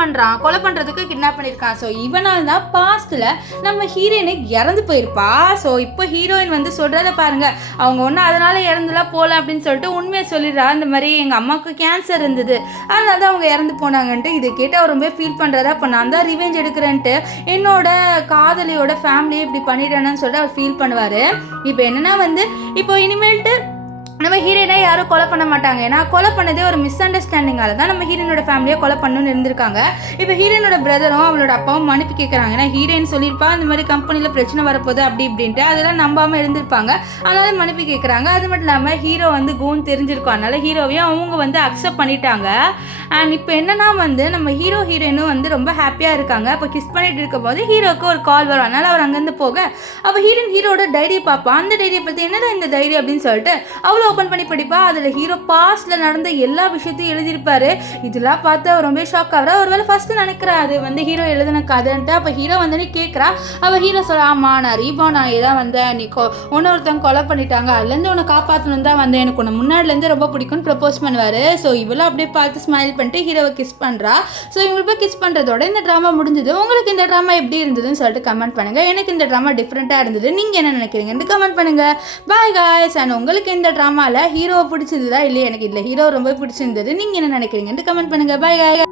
பண்ணுறதுக்கு கிட்னாப் பண்ணியிருக்கான். ஸோ இவனால் தான் பாஸ்ட்டில் நம்ம ஹீரோயினுக்கு இறந்து போயிருப்பா. ஸோ இப்போ ஹீரோயின் வந்து சொல்கிறத பாருங்கள், அவங்க ஒன்றும் அதனால் இறந்துலாம் போகல அப்படின்னு சொல்லிட்டு உண்மையை சொல்லிடுறா. இந்த மாதிரி எங்கள் அம்மாவுக்கு கேன்சர் இருந்தது, அதனால தான் அவங்க இறந்து போனாங்கன்ட்டு. இது கேட்டு அவர் ரொம்ப ஃபீல் பண்ணுறாரு. அப்போ நான் தான் ரிவெஞ்ச் எடுக்கிறேன்ட்டு என்னோட காதலியோட ஃபேமிலியை இப்படி பண்ணிட்டேன்னு சொல்லிட்டு அவர் ஃபீல் பண்ணுவார். இப்போ என்னென்னா வந்து இப்போ இனிமேல்ட்டு நம்ம ஹீரோயினை யாரும் கொலை பண்ண மாட்டாங்க. ஏன்னா கொலை பண்ணதே ஒரு மிஸ் அண்டர்ஸ்டாண்டிங்கால தான் நம்ம ஹீரோயினோட ஃபேமிலியை கொலை பண்ணணும்னு இருந்திருக்காங்க. இப்போ ஹீரோயினோட பிரதரும் அவளோட அப்பாவும் மன்னிப்பு கேட்குறாங்க. ஏன்னா ஹீரோயின் சொல்லியிருப்பா இந்த மாதிரி கம்பெனியில் பிரச்சனை வரப்போகுது அப்படி இப்படின்ட்டு, அதெல்லாம் நம்பாமல் இருந்திருப்பாங்க. அதனால மன்னிப்பு கேட்குறாங்க. அது மட்டும் இல்லாமல் ஹீரோ வந்து கூன் தெரிஞ்சிருக்கும், அதனால ஹீரோவையும் அவங்க வந்து அக்செப்ட் பண்ணிட்டாங்க. அண்ட் இப்போ என்னன்னா வந்து நம்ம ஹீரோயினும் வந்து ரொம்ப ஹாப்பியாக இருக்காங்க. அப்போ கிஸ் பண்ணிட்டு இருக்கும் போது ஹீரோவுக்கு ஒரு கால் வரும். அதனால் அவர் அங்கேருந்து போக அப்போ ஹீரோட டைரியை பார்ப்பா. அந்த டைரியை பற்றி என்னதான் இந்த டைரி அப்படின்னு சொல்லிட்டு அவ்வளோ ஓப்பன் பண்ணி படிப்பா. அதில் ஹீரோ பாஸ்டில் நடந்த எல்லா விஷயத்தையும் எழுதியிருப்பாரு. இதெல்லாம் பார்த்து அவர் ரொம்ப ஷாக் ஆகிறா. ஒருவேளை ஃபஸ்ட்டு நினைக்கிறா அது வந்து ஹீரோ எழுதின கதைன்ட்டு. அப்போ ஹீரோ வந்து கேட்குறா. அவள் ஹீரோ சொல்ல, ஆமாம் நான் ரீபான் நான் தான் வந்தேன், நீ ஒருத்தவங்க கொலை பண்ணிட்டாங்க, அதுலேருந்து உன்னை காப்பாற்றணும் தான் வந்தேன், எனக்கு உன்னை முன்னாடிலேருந்து ரொம்ப பிடிக்கும்னு ப்ரப்போஸ் பண்ணுவார். ஸோ இவளும் அப்படியே பார்த்து ஸ்மைல் பண்ணிட்டு ஹீரோவை கிஸ் பண்ணுறா. ஸோ இவங்க போய் கிஸ் பண்ணுறதோட இந்த ட்ராமா முடிஞ்சது. உங்களுக்கு இந்த ட்ராமா எப்படி இருந்ததுன்னு சொல்லிட்டு கமெண்ட் பண்ணுங்கள். எனக்கு இந்த ட்ராமா டிஃப்ரெண்ட்டாக இருந்தது, நீங்கள் என்ன நினைக்கிறீங்கன்னு கமெண்ட் பண்ணுங்கள். Bye guys. அண்ட் உங்களுக்கு இந்த ட்ராமாவில் ஹீரோவை பிடிச்சதுதான் இல்லையா? எனக்கு இல்லை, ஹீரோ ரொம்ப பிடிச்சிருந்தது, நீங்கள் என்ன நினைக்கிறீங்கன்னு கமெண்ட் பண்ணுங்கள். பாய் காய்.